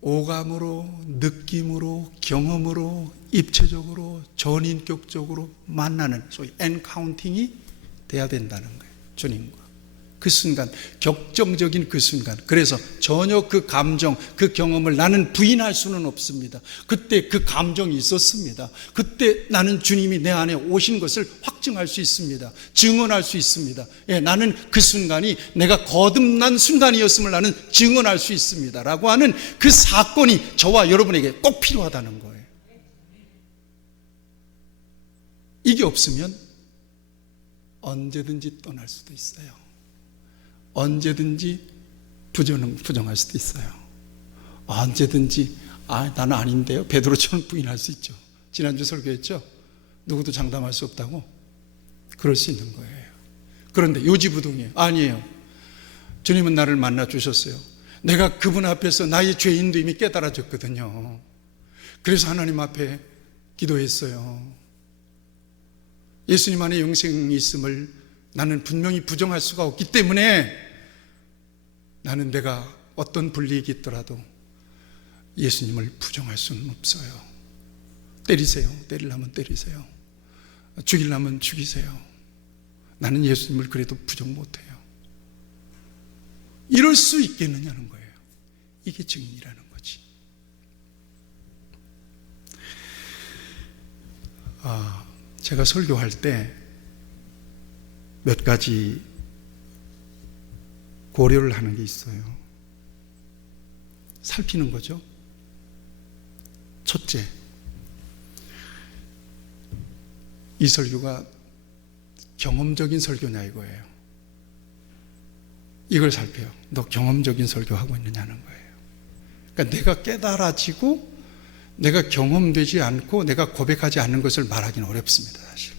오감으로, 느낌으로, 경험으로, 입체적으로, 전인격적으로 만나는 소위 엔카운팅이 돼야 된다는 거예요. 주님과. 그 순간, 격정적인 그 순간. 그래서 전혀 그 감정, 그 경험을 나는 부인할 수는 없습니다. 그때 그 감정이 있었습니다. 그때 나는 주님이 내 안에 오신 것을 확증할 수 있습니다. 증언할 수 있습니다. 예, 나는 그 순간이 내가 거듭난 순간이었음을 나는 증언할 수 있습니다. 라고 하는 그 사건이 저와 여러분에게 꼭 필요하다는 거예요. 이게 없으면 언제든지 떠날 수도 있어요. 언제든지 부정할 수도 있어요. 언제든지 나는 아닌데요. 베드로처럼 부인할 수 있죠. 지난주 설교했죠. 누구도 장담할 수 없다고. 그럴 수 있는 거예요. 그런데 요지부동이에요. 아니에요. 주님은 나를 만나 주셨어요. 내가 그분 앞에서 나의 죄인도 이미 깨달아졌거든요. 그래서 하나님 앞에 기도했어요. 예수님 안에 영생이 있음을 나는 분명히 부정할 수가 없기 때문에 나는 내가 어떤 불이익이 있더라도 예수님을 부정할 수는 없어요. 때리세요. 때리려면 때리세요. 죽이려면 죽이세요. 나는 예수님을 그래도 부정 못해요. 이럴 수 있겠느냐는 거예요. 이게 증인이라는 거지. 제가 설교할 때 몇 가지 고려를 하는 게 있어요. 살피는 거죠. 첫째, 이 설교가 경험적인 설교냐 이거예요. 이걸 살펴요. 너 경험적인 설교하고 있느냐는 거예요. 그러니까 내가 깨달아지고 내가 경험되지 않고 내가 고백하지 않는 것을 말하기는 어렵습니다. 사실.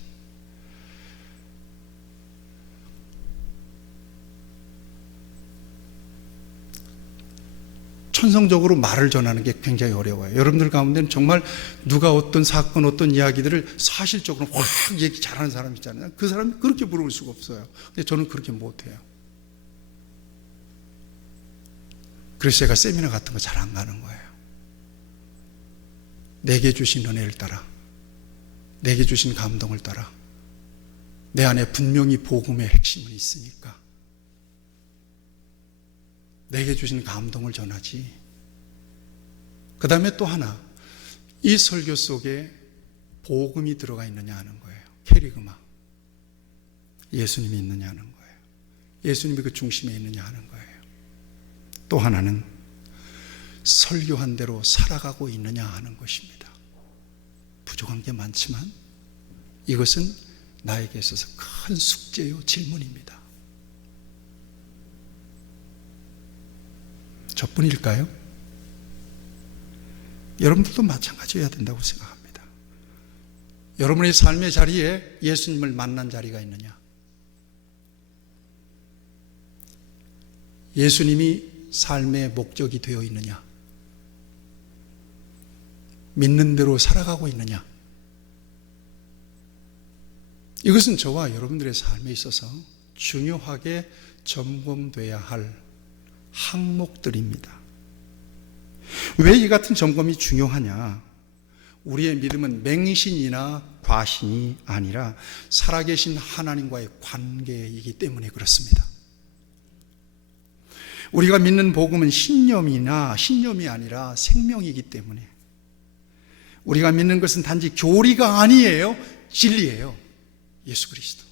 천성적으로 말을 전하는 게 굉장히 어려워요. 여러분들 가운데는 정말 누가 어떤 사건, 어떤 이야기들을 사실적으로 확 얘기 잘하는 사람 있잖아요. 그 사람이 그렇게 부러울 수가 없어요. 근데 저는 그렇게 못해요. 그래서 제가 세미나 같은 거 잘 안 가는 거예요. 내게 주신 은혜를 따라, 내게 주신 감동을 따라 내 안에 분명히 복음의 핵심은 있으니까 내게 주신 감동을 전하지. 그 다음에 또 하나, 이 설교 속에 복음이 들어가 있느냐 하는 거예요. 캐리그마. 예수님이 있느냐 하는 거예요. 예수님이 그 중심에 있느냐 하는 거예요. 또 하나는 설교한 대로 살아가고 있느냐 하는 것입니다. 부족한 게 많지만 이것은 나에게 있어서 큰 숙제요, 질문입니다. 저뿐일까요? 여러분들도 마찬가지여야 된다고 생각합니다. 여러분의 삶의 자리에 예수님을 만난 자리가 있느냐? 예수님이 삶의 목적이 되어 있느냐? 믿는 대로 살아가고 있느냐? 이것은 저와 여러분들의 삶에 있어서 중요하게 점검돼야 할 항목들입니다. 왜 이 같은 점검이 중요하냐? 우리의 믿음은 맹신이나 과신이 아니라 살아계신 하나님과의 관계이기 때문에 그렇습니다. 우리가 믿는 복음은 신념이 아니라 생명이기 때문에 우리가 믿는 것은 단지 교리가 아니에요. 진리예요. 예수 그리스도.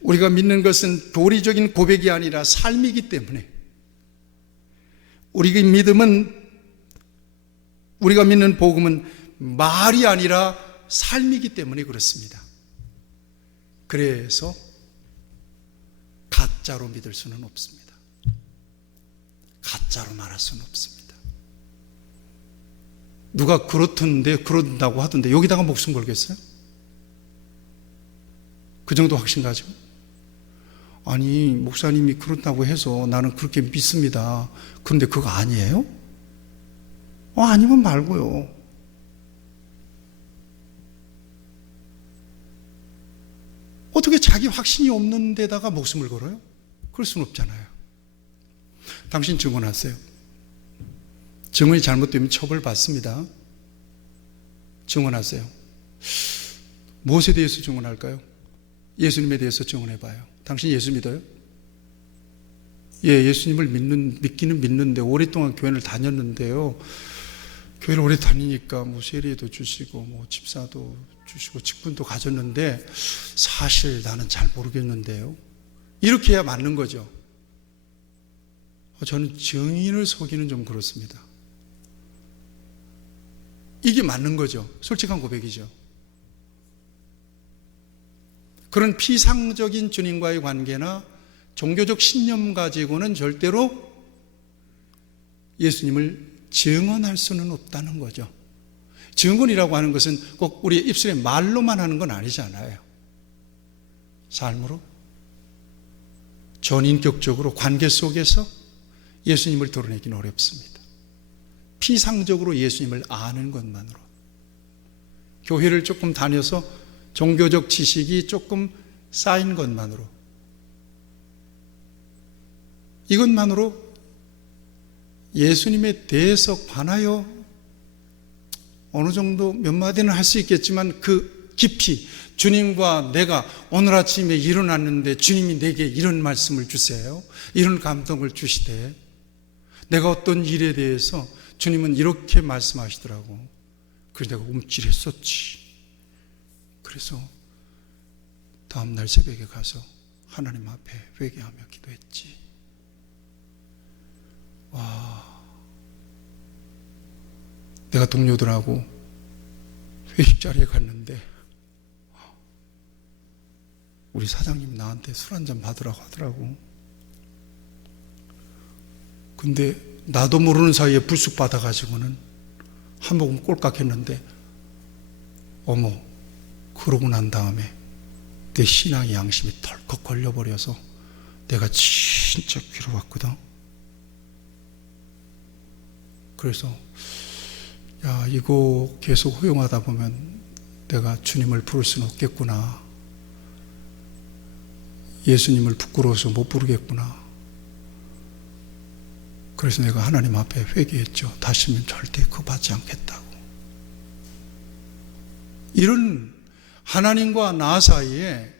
우리가 믿는 것은 교리적인 고백이 아니라 삶이기 때문에 우리가 믿는 복음은 말이 아니라 삶이기 때문에 그렇습니다. 그래서 가짜로 믿을 수는 없습니다. 가짜로 말할 수는 없습니다. 누가 그런다고 하던데 여기다가 목숨 걸겠어요? 그 정도 확신 가지고? 아니, 목사님이 그런다고 해서 나는 그렇게 믿습니다. 그런데 그거 아니에요? 아니면 말고요. 어떻게 자기 확신이 없는 데다가 목숨을 걸어요? 그럴 수는 없잖아요. 당신 증언하세요. 증언이 잘못되면 처벌받습니다. 증언하세요. 무엇에 대해서 증언할까요? 예수님에 대해서 증언해봐요. 당신 예수 믿어요? 예, 예수님을 믿기는 믿는데 오랫동안 교회를 다녔는데요. 교회를 오래 다니니까 뭐 세례도 주시고 뭐 집사도 주시고 직분도 가졌는데 사실 나는 잘 모르겠는데요. 이렇게 해야 맞는 거죠. 저는 증인을 속이는 좀 그렇습니다. 이게 맞는 거죠. 솔직한 고백이죠. 그런 피상적인 주님과의 관계나 종교적 신념 가지고는 절대로 예수님을 증언할 수는 없다는 거죠. 증언이라고 하는 것은 꼭 우리의 입술에 말로만 하는 건 아니잖아요. 삶으로, 전인격적으로 관계 속에서 예수님을 드러내기는 어렵습니다. 피상적으로 예수님을 아는 것만으로, 교회를 조금 다녀서 종교적 지식이 조금 쌓인 것만으로, 이것만으로 예수님에 대해서 관하여 어느 정도 몇 마디는 할 수 있겠지만 그 깊이, 주님과 내가 오늘 아침에 일어났는데 주님이 내게 이런 말씀을 주세요, 이런 감동을 주시되, 내가 어떤 일에 대해서 주님은 이렇게 말씀하시더라고. 그래서 내가 움찔했었지. 그래서 다음날 새벽에 가서 하나님 앞에 회개하며 기도했지. 와, 내가 동료들하고 회식 자리에 갔는데 우리 사장님이 나한테 술 한잔 받으라고 하더라고. 근데 나도 모르는 사이에 불쑥 받아가지고는 한 모금 꼴깍 했는데, 어머, 그러고 난 다음에 내 신앙의 양심이 덜컥 걸려버려서 내가 진짜 괴로웠거든. 그래서 야, 이거 계속 허용하다 보면 내가 주님을 부를 수는 없겠구나, 예수님을 부끄러워서 못 부르겠구나. 그래서 내가 하나님 앞에 회개했죠. 다시는 절대 그거 받지 않겠다고. 이런 하나님과 나 사이에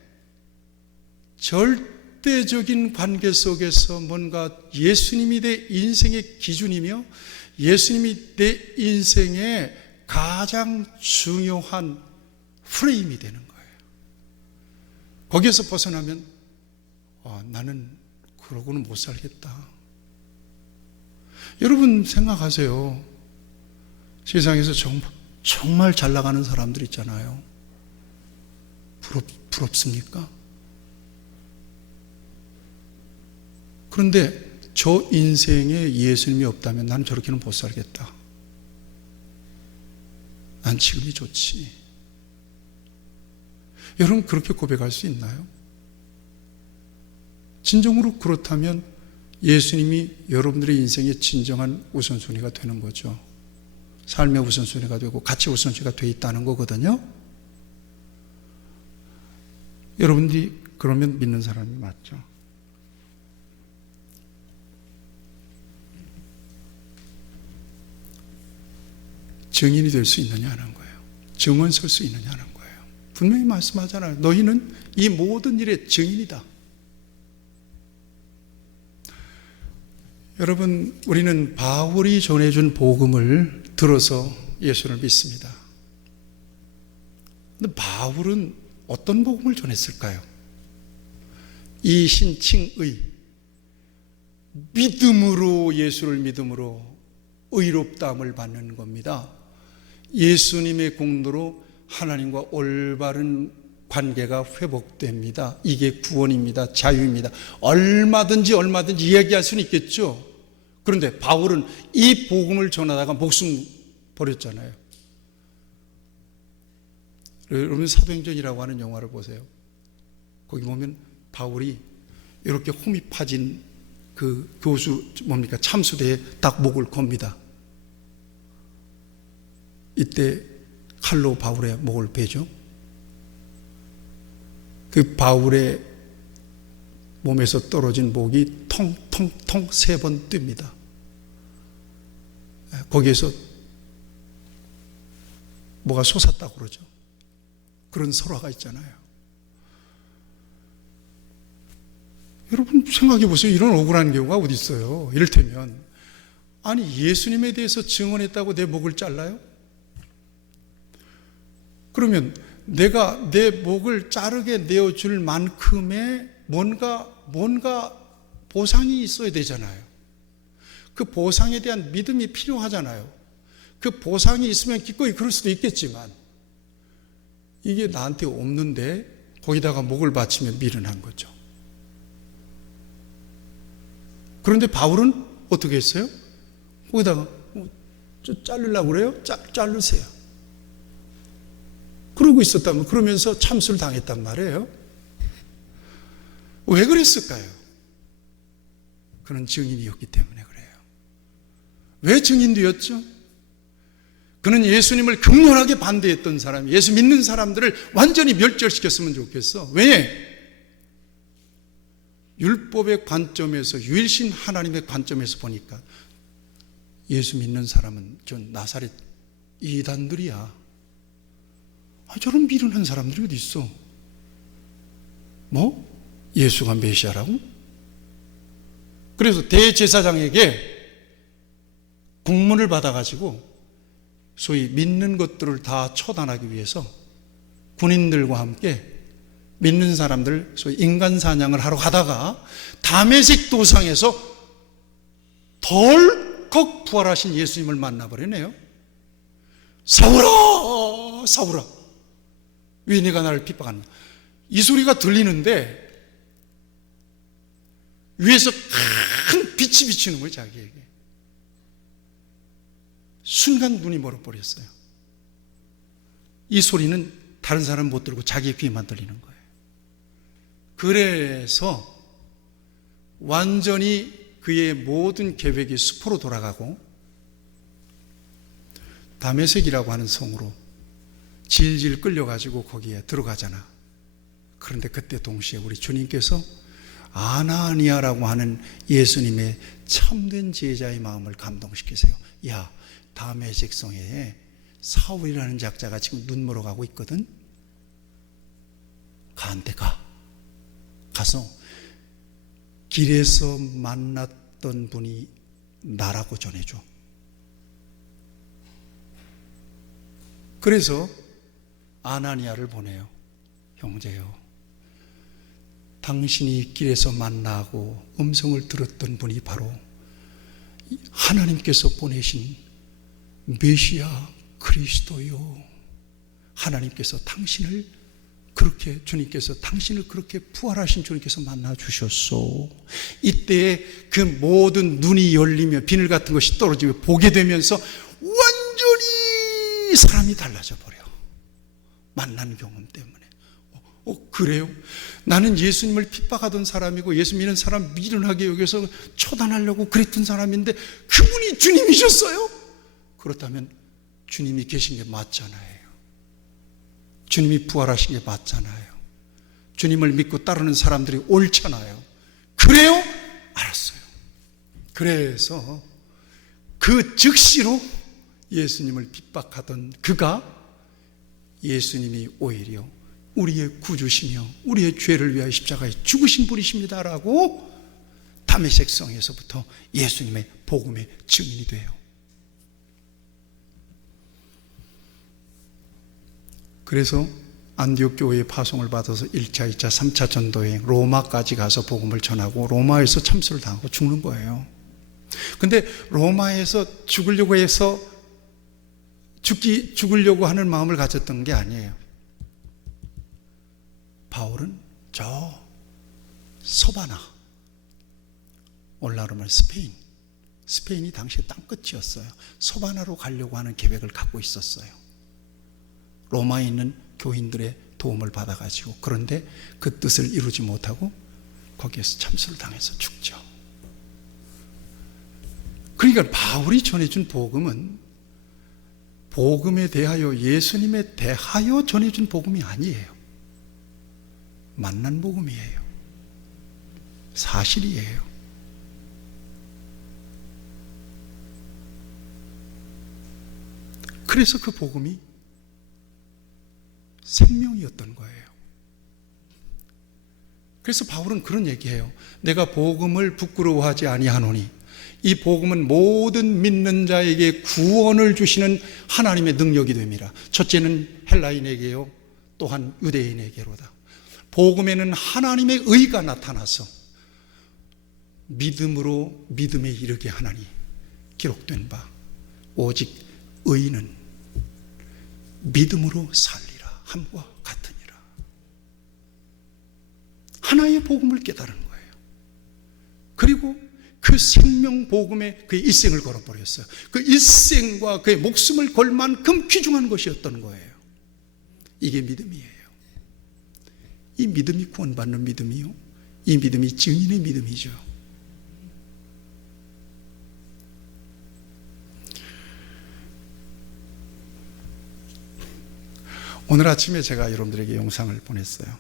절대적인 관계 속에서 뭔가 예수님이 내 인생의 기준이며 예수님이 내 인생의 가장 중요한 프레임이 되는 거예요. 거기에서 벗어나면 나는 그러고는 못 살겠다. 여러분 생각하세요. 세상에서 정말 잘 나가는 사람들 있잖아요. 부럽습니까? 그런데 저 인생에 예수님이 없다면 나는 저렇게는 못 살겠다. 난 지금이 좋지. 여러분 그렇게 고백할 수 있나요? 진정으로 그렇다면 예수님이 여러분들의 인생의 진정한 우선순위가 되는 거죠. 삶의 우선순위가 되고 가치 우선순위가 되어 있다는 거거든요. 여러분들이 그러면 믿는 사람이 맞죠. 증인이 될 수 있느냐는 거예요. 증언 설 수 있느냐는 거예요. 분명히 말씀하잖아요. 너희는 이 모든 일의 증인이다. 여러분, 우리는 바울이 전해준 복음을 들어서 예수를 믿습니다. 근데 바울은 어떤 복음을 전했을까요? 이 신칭의, 믿음으로, 예수를 믿음으로 의롭다함을 받는 겁니다. 예수님의 공로로 하나님과 올바른 관계가 회복됩니다. 이게 구원입니다. 자유입니다. 얼마든지 이야기할 수는 있겠죠. 그런데 바울은 이 복음을 전하다가 목숨 버렸잖아요. 여러분 사도행전이라고 하는 영화를 보세요. 거기 보면 바울이 이렇게 홈이 파진 그 교수 참수대에 딱 목을 겁니다. 이때 칼로 바울의 목을 베죠. 그 바울의 몸에서 떨어진 목이 통통통 3번 뜹니다. 거기에서 뭐가 솟았다고 그러죠. 그런 설화가 있잖아요. 여러분 생각해 보세요. 이런 억울한 경우가 어디 있어요? 이를테면 아니 예수님에 대해서 증언했다고 내 목을 잘라요? 그러면 내가 내 목을 자르게 내어줄 만큼의 뭔가 보상이 있어야 되잖아요. 그 보상에 대한 믿음이 필요하잖아요. 그 보상이 있으면 기꺼이 그럴 수도 있겠지만 이게 나한테 없는데 거기다가 목을 바치면 미련한 거죠. 그런데 바울은 어떻게 했어요? 거기다가 자르려고 그래요? 자르세요. 그러고 있었다면 그러면서 참수를 당했단 말이에요. 왜 그랬을까요? 그는 증인이었기 때문에 그래요. 왜 증인되었죠? 그는 예수님을 극렬하게 반대했던 사람이 예수 믿는 사람들을 완전히 멸절시켰으면 좋겠어. 왜? 율법의 관점에서 유일신 하나님의 관점에서 보니까 예수 믿는 사람은 전 나사렛 이단들이야. 저런 미련한 사람들이 어디 있어? 뭐? 예수가 메시아라고? 그래서 대제사장에게 공문을 받아가지고 소위 믿는 것들을 다 처단하기 위해서 군인들과 함께 믿는 사람들 소위 인간 사냥을 하러 가다가 다메섹 도상에서 덜컥 부활하신 예수님을 만나버리네요. 사울아 사울아 왜 네가 나를 핍박하느냐. 이 소리가 들리는데 위에서 큰 빛이 비치는 거예요. 자기에게. 순간 눈이 멀어버렸어요. 이 소리는 다른 사람 못 들고 자기의 귀에만 들리는 거예요. 그래서 완전히 그의 모든 계획이 수포로 돌아가고 다메섹이라고 하는 성으로 질질 끌려가지고 거기에 들어가잖아. 그런데 그때 동시에 우리 주님께서 아나니아라고 하는 예수님의 참된 제자의 마음을 감동시키세요. 야, 다메섹 성에 사울이라는 작자가 지금 눈물어 가고 있거든. 가한테 가서 길에서 만났던 분이 나라고 전해줘. 그래서 아나니아를 보내요. 형제요, 당신이 길에서 만나고 음성을 들었던 분이 바로 하나님께서 보내신 메시아 그리스도요. 하나님께서 당신을 그렇게, 주님께서 당신을 그렇게 부활하신 주님께서 만나 주셨소. 이때에 그 모든 눈이 열리며 비늘 같은 것이 떨어지며 보게 되면서 완전히 사람이 달라져 버려. 만난 경험 때문에. 그래요? 나는 예수님을 핍박하던 사람이고 예수 믿는 사람 미련하게 여기서 처단하려고 그랬던 사람인데 그분이 주님이셨어요? 그렇다면 주님이 계신 게 맞잖아요. 주님이 부활하신 게 맞잖아요. 주님을 믿고 따르는 사람들이 옳잖아요. 그래요? 알았어요. 그래서 그 즉시로 예수님을 핍박하던 그가 예수님이 오히려 우리의 구주시며 우리의 죄를 위하여 십자가에 죽으신 분이십니다라고 다메섹 성에서부터 예수님의 복음의 증인이 돼요. 그래서 안디옥 교회의 파송을 받아서 1차, 2차, 3차 전도여행 로마까지 가서 복음을 전하고 로마에서 참수를 당하고 죽는 거예요. 근데 로마에서 죽으려고 해서 죽으려고 하는 마음을 가졌던 게 아니에요. 바울은 저 서바나, 올라르면 스페인이 당시에 땅끝이었어요. 서바나로 가려고 하는 계획을 갖고 있었어요. 로마에 있는 교인들의 도움을 받아가지고. 그런데 그 뜻을 이루지 못하고 거기에서 참수를 당해서 죽죠. 그러니까 바울이 전해준 복음은 복음에 대하여, 예수님에 대하여 전해준 복음이 아니에요. 만난 복음이에요. 사실이에요. 그래서 그 복음이 생명이었던 거예요. 그래서 바울은 그런 얘기해요. 내가 복음을 부끄러워하지 아니하노니 이 복음은 모든 믿는 자에게 구원을 주시는 하나님의 능력이 됩니다. 첫째는 헬라인에게요, 또한 유대인에게로다. 복음에는 하나님의 의가 나타나서 믿음으로 믿음에 이르게 하나니 기록된 바 오직 의인은 믿음으로 살리라 함과 같으니라. 하나의 복음을 깨달은 거예요. 그리고 그 생명 복음에 그의 일생을 걸어버렸어요. 그 일생과 그의 목숨을 걸 만큼 귀중한 것이었던 거예요. 이게 믿음이에요. 이 믿음이 구원받는 믿음이요, 이 믿음이 증인의 믿음이죠. 오늘 아침에 제가 여러분들에게 영상을 보냈어요.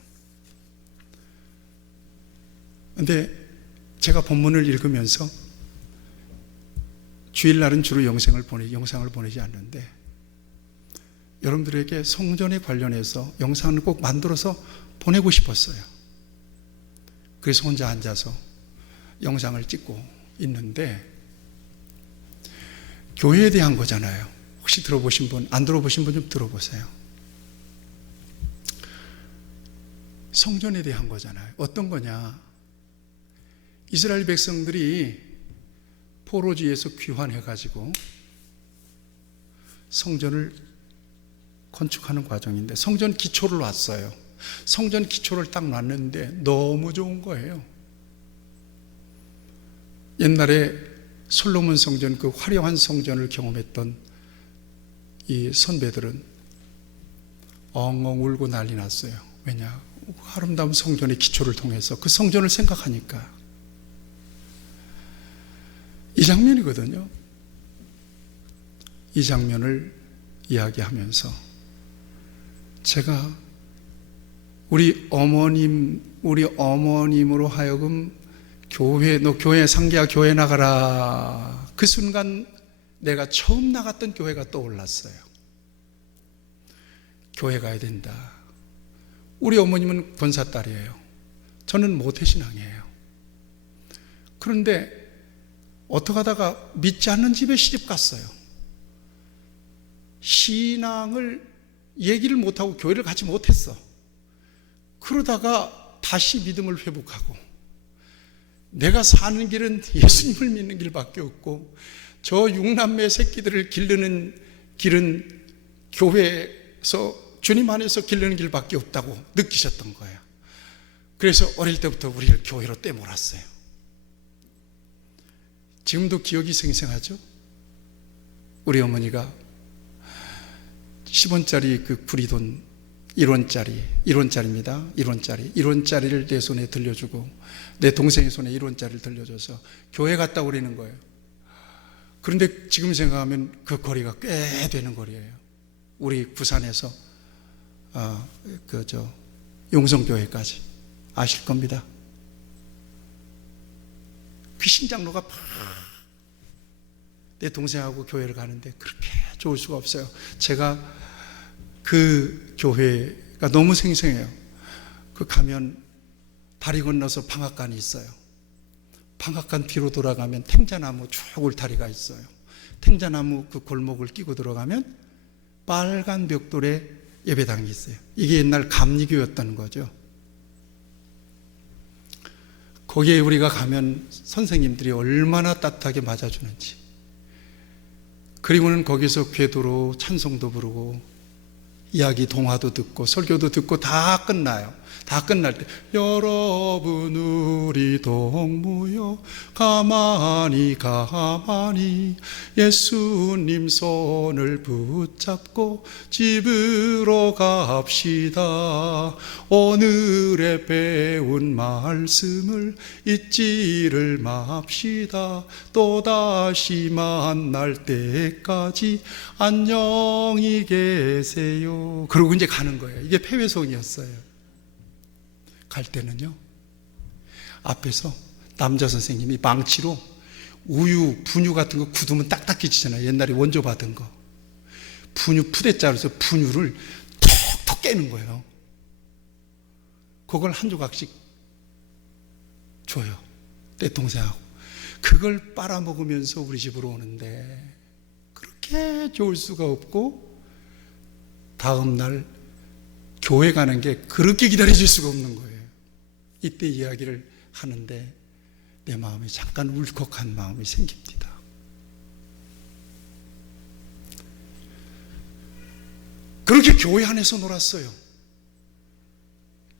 근데 제가 본문을 읽으면서, 주일날은 주로 영상을 보내지 않는데 여러분들에게 성전에 관련해서 영상을 꼭 만들어서 보내고 싶었어요. 그래서 혼자 앉아서 영상을 찍고 있는데, 교회에 대한 거잖아요. 혹시 들어보신 분, 안 들어보신 분 좀 들어보세요. 성전에 대한 거잖아요. 어떤 거냐? 이스라엘 백성들이 포로지에서 귀환해가지고 성전을 건축하는 과정인데, 성전 기초를 놨어요. 성전 기초를 딱 놨는데 너무 좋은 거예요. 옛날에 솔로몬 성전, 그 화려한 성전을 경험했던 이 선배들은 엉엉 울고 난리 났어요. 왜냐? 아름다운 성전의 기초를 통해서 그 성전을 생각하니까. 이 장면이거든요. 이 장면을 이야기하면서 제가 우리 어머님으로 하여금 너 교회 상계야, 교회 나가라. 그 순간 내가 처음 나갔던 교회가 떠올랐어요. 교회 가야 된다. 우리 어머님은 권사딸이에요. 저는 모태신앙이에요. 그런데 어떻게 하다가 믿지 않는 집에 시집 갔어요. 신앙을 얘기를 못하고 교회를 가지 못했어. 그러다가 다시 믿음을 회복하고, 내가 사는 길은 예수님을 믿는 길밖에 없고 저 6남매 새끼들을 기르는 길은 교회에서 주님 안에서 기르는 길밖에 없다고 느끼셨던 거예요. 그래서 어릴 때부터 우리를 교회로 떼몰았어요. 지금도 기억이 생생하죠? 우리 어머니가 10원짜리 그 구리돈 1원짜리입니다. 1원짜리를 내 손에 들려주고 내 동생의 손에 1원짜리를 들려줘서 교회 갔다 오라는 거예요. 그런데 지금 생각하면 그 거리가 꽤 되는 거리예요. 우리 부산에서 용성교회까지 아실 겁니다. 귀신장로가 내 동생하고 교회를 가는데 그렇게 좋을 수가 없어요. 제가 그 교회가 너무 생생해요. 그 가면 다리 건너서 방앗간이 있어요. 방앗간 뒤로 돌아가면 탱자나무 쭉 울타리가 있어요. 탱자나무 그 골목을 끼고 들어가면 빨간 벽돌에 예배당이 있어요. 이게 옛날 감리교였다는 거죠. 거기에 우리가 가면 선생님들이 얼마나 따뜻하게 맞아주는지. 그리고는 거기서 궤도로 찬송도 부르고 이야기 동화도 듣고 설교도 듣고 다 끝나요. 다 끝날 때 여러분 우리 동무여 가만히 예수님 손을 붙잡고 집으로 갑시다. 오늘의 배운 말씀을 잊지를 맙시다. 또다시 만날 때까지 안녕히 계세요. 그러고 이제 가는 거예요. 이게 폐회송이었어요. 갈 때는요, 앞에서 남자 선생님이 망치로 우유, 분유 같은 거 굳으면 딱딱해지잖아요. 옛날에 원조 받은 거. 분유 푸대자루에서 분유를 톡톡 깨는 거예요. 그걸 한 조각씩 줘요. 내 동생하고. 그걸 빨아먹으면서 우리 집으로 오는데 그렇게 좋을 수가 없고, 다음 날 교회 가는 게 그렇게 기다려질 수가 없는 거예요. 이때 이야기를 하는데 내 마음이 잠깐 울컥한 마음이 생깁니다. 그렇게 교회 안에서 놀았어요.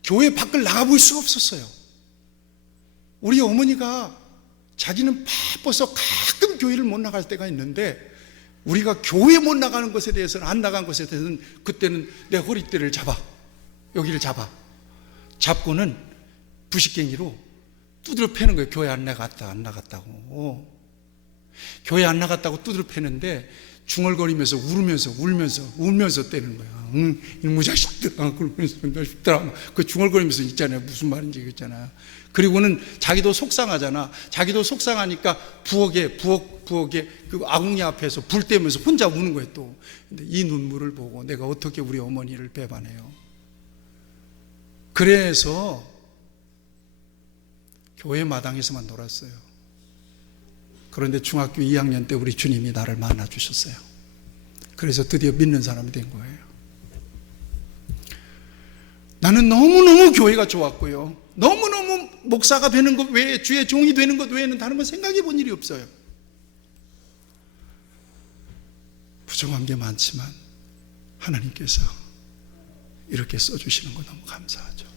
교회 밖을 나가볼 수가 없었어요. 우리 어머니가 자기는 바빠서 가끔 교회를 못 나갈 때가 있는데, 우리가 교회 못 나가는 것에 대해서는, 안 나간 것에 대해서는 그때는 내 허리띠를 잡아, 여기를 잡고는 부식갱이로 두드려 패는 거예요. 교회 안 나갔다고. 교회 안 나갔다고 두드려 패는데 중얼거리면서 울면서 때리는 거야. 이놈의 자식들아, 그 중얼거리면서 있잖아요. 무슨 말인지 있잖아. 그리고는 자기도 속상하잖아. 자기도 속상하니까 부엌에 그 아궁이 앞에서 불 떼면서 혼자 우는 거예요. 또 근데 이 눈물을 보고 내가 어떻게 우리 어머니를 배반해요. 그래서 교회 마당에서만 놀았어요. 그런데 중학교 2학년 때 우리 주님이 나를 만나 주셨어요. 그래서 드디어 믿는 사람이 된 거예요. 나는 너무너무 교회가 좋았고요. 너무너무 목사가 되는 것 외에, 주의 종이 되는 것 외에는 다른 건 생각해 본 일이 없어요. 부족한 게 많지만 하나님께서 이렇게 써주시는 거 너무 감사하죠.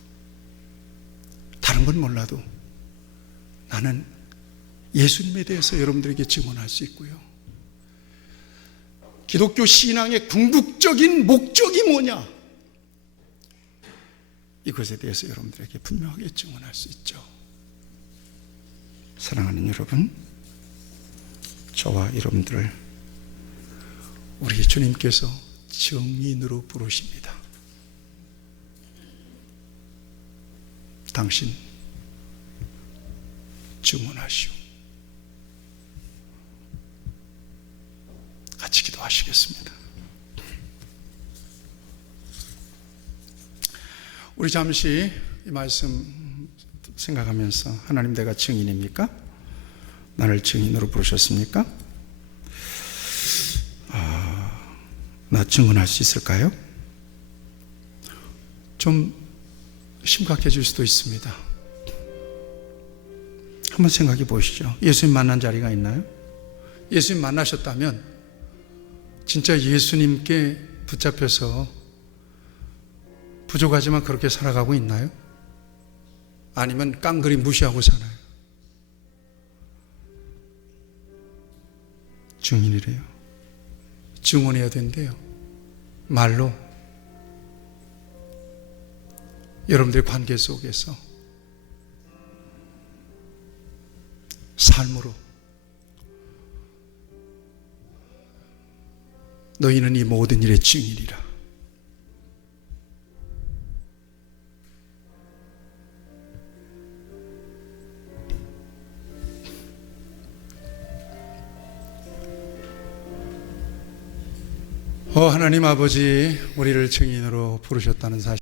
다른 건 몰라도 나는 예수님에 대해서 여러분들에게 증언할 수 있고요. 기독교 신앙의 궁극적인 목적이 뭐냐? 이것에 대해서 여러분들에게 분명하게 증언할 수 있죠. 사랑하는 여러분, 저와 여러분들을 우리 주님께서 증인으로 부르십니다. 당신 증언하시오. 같이 기도하시겠습니다. 우리 잠시 이 말씀 생각하면서, 하나님, 내가 증인입니까? 나를 증인으로 부르셨습니까? 나 증언할 수 있을까요? 좀 심각해질 수도 있습니다. 한번 생각해 보시죠. 예수님 만난 자리가 있나요? 예수님 만나셨다면 진짜 예수님께 붙잡혀서 부족하지만 그렇게 살아가고 있나요? 아니면 깡그리 무시하고 사나요? 증인이래요. 증언해야 된대요. 말로. 여러분들의 관계 속에서, 삶으로. 너희는 이 모든 일의 증인이라. 하나님 아버지, 우리를 증인으로 부르셨다는 사실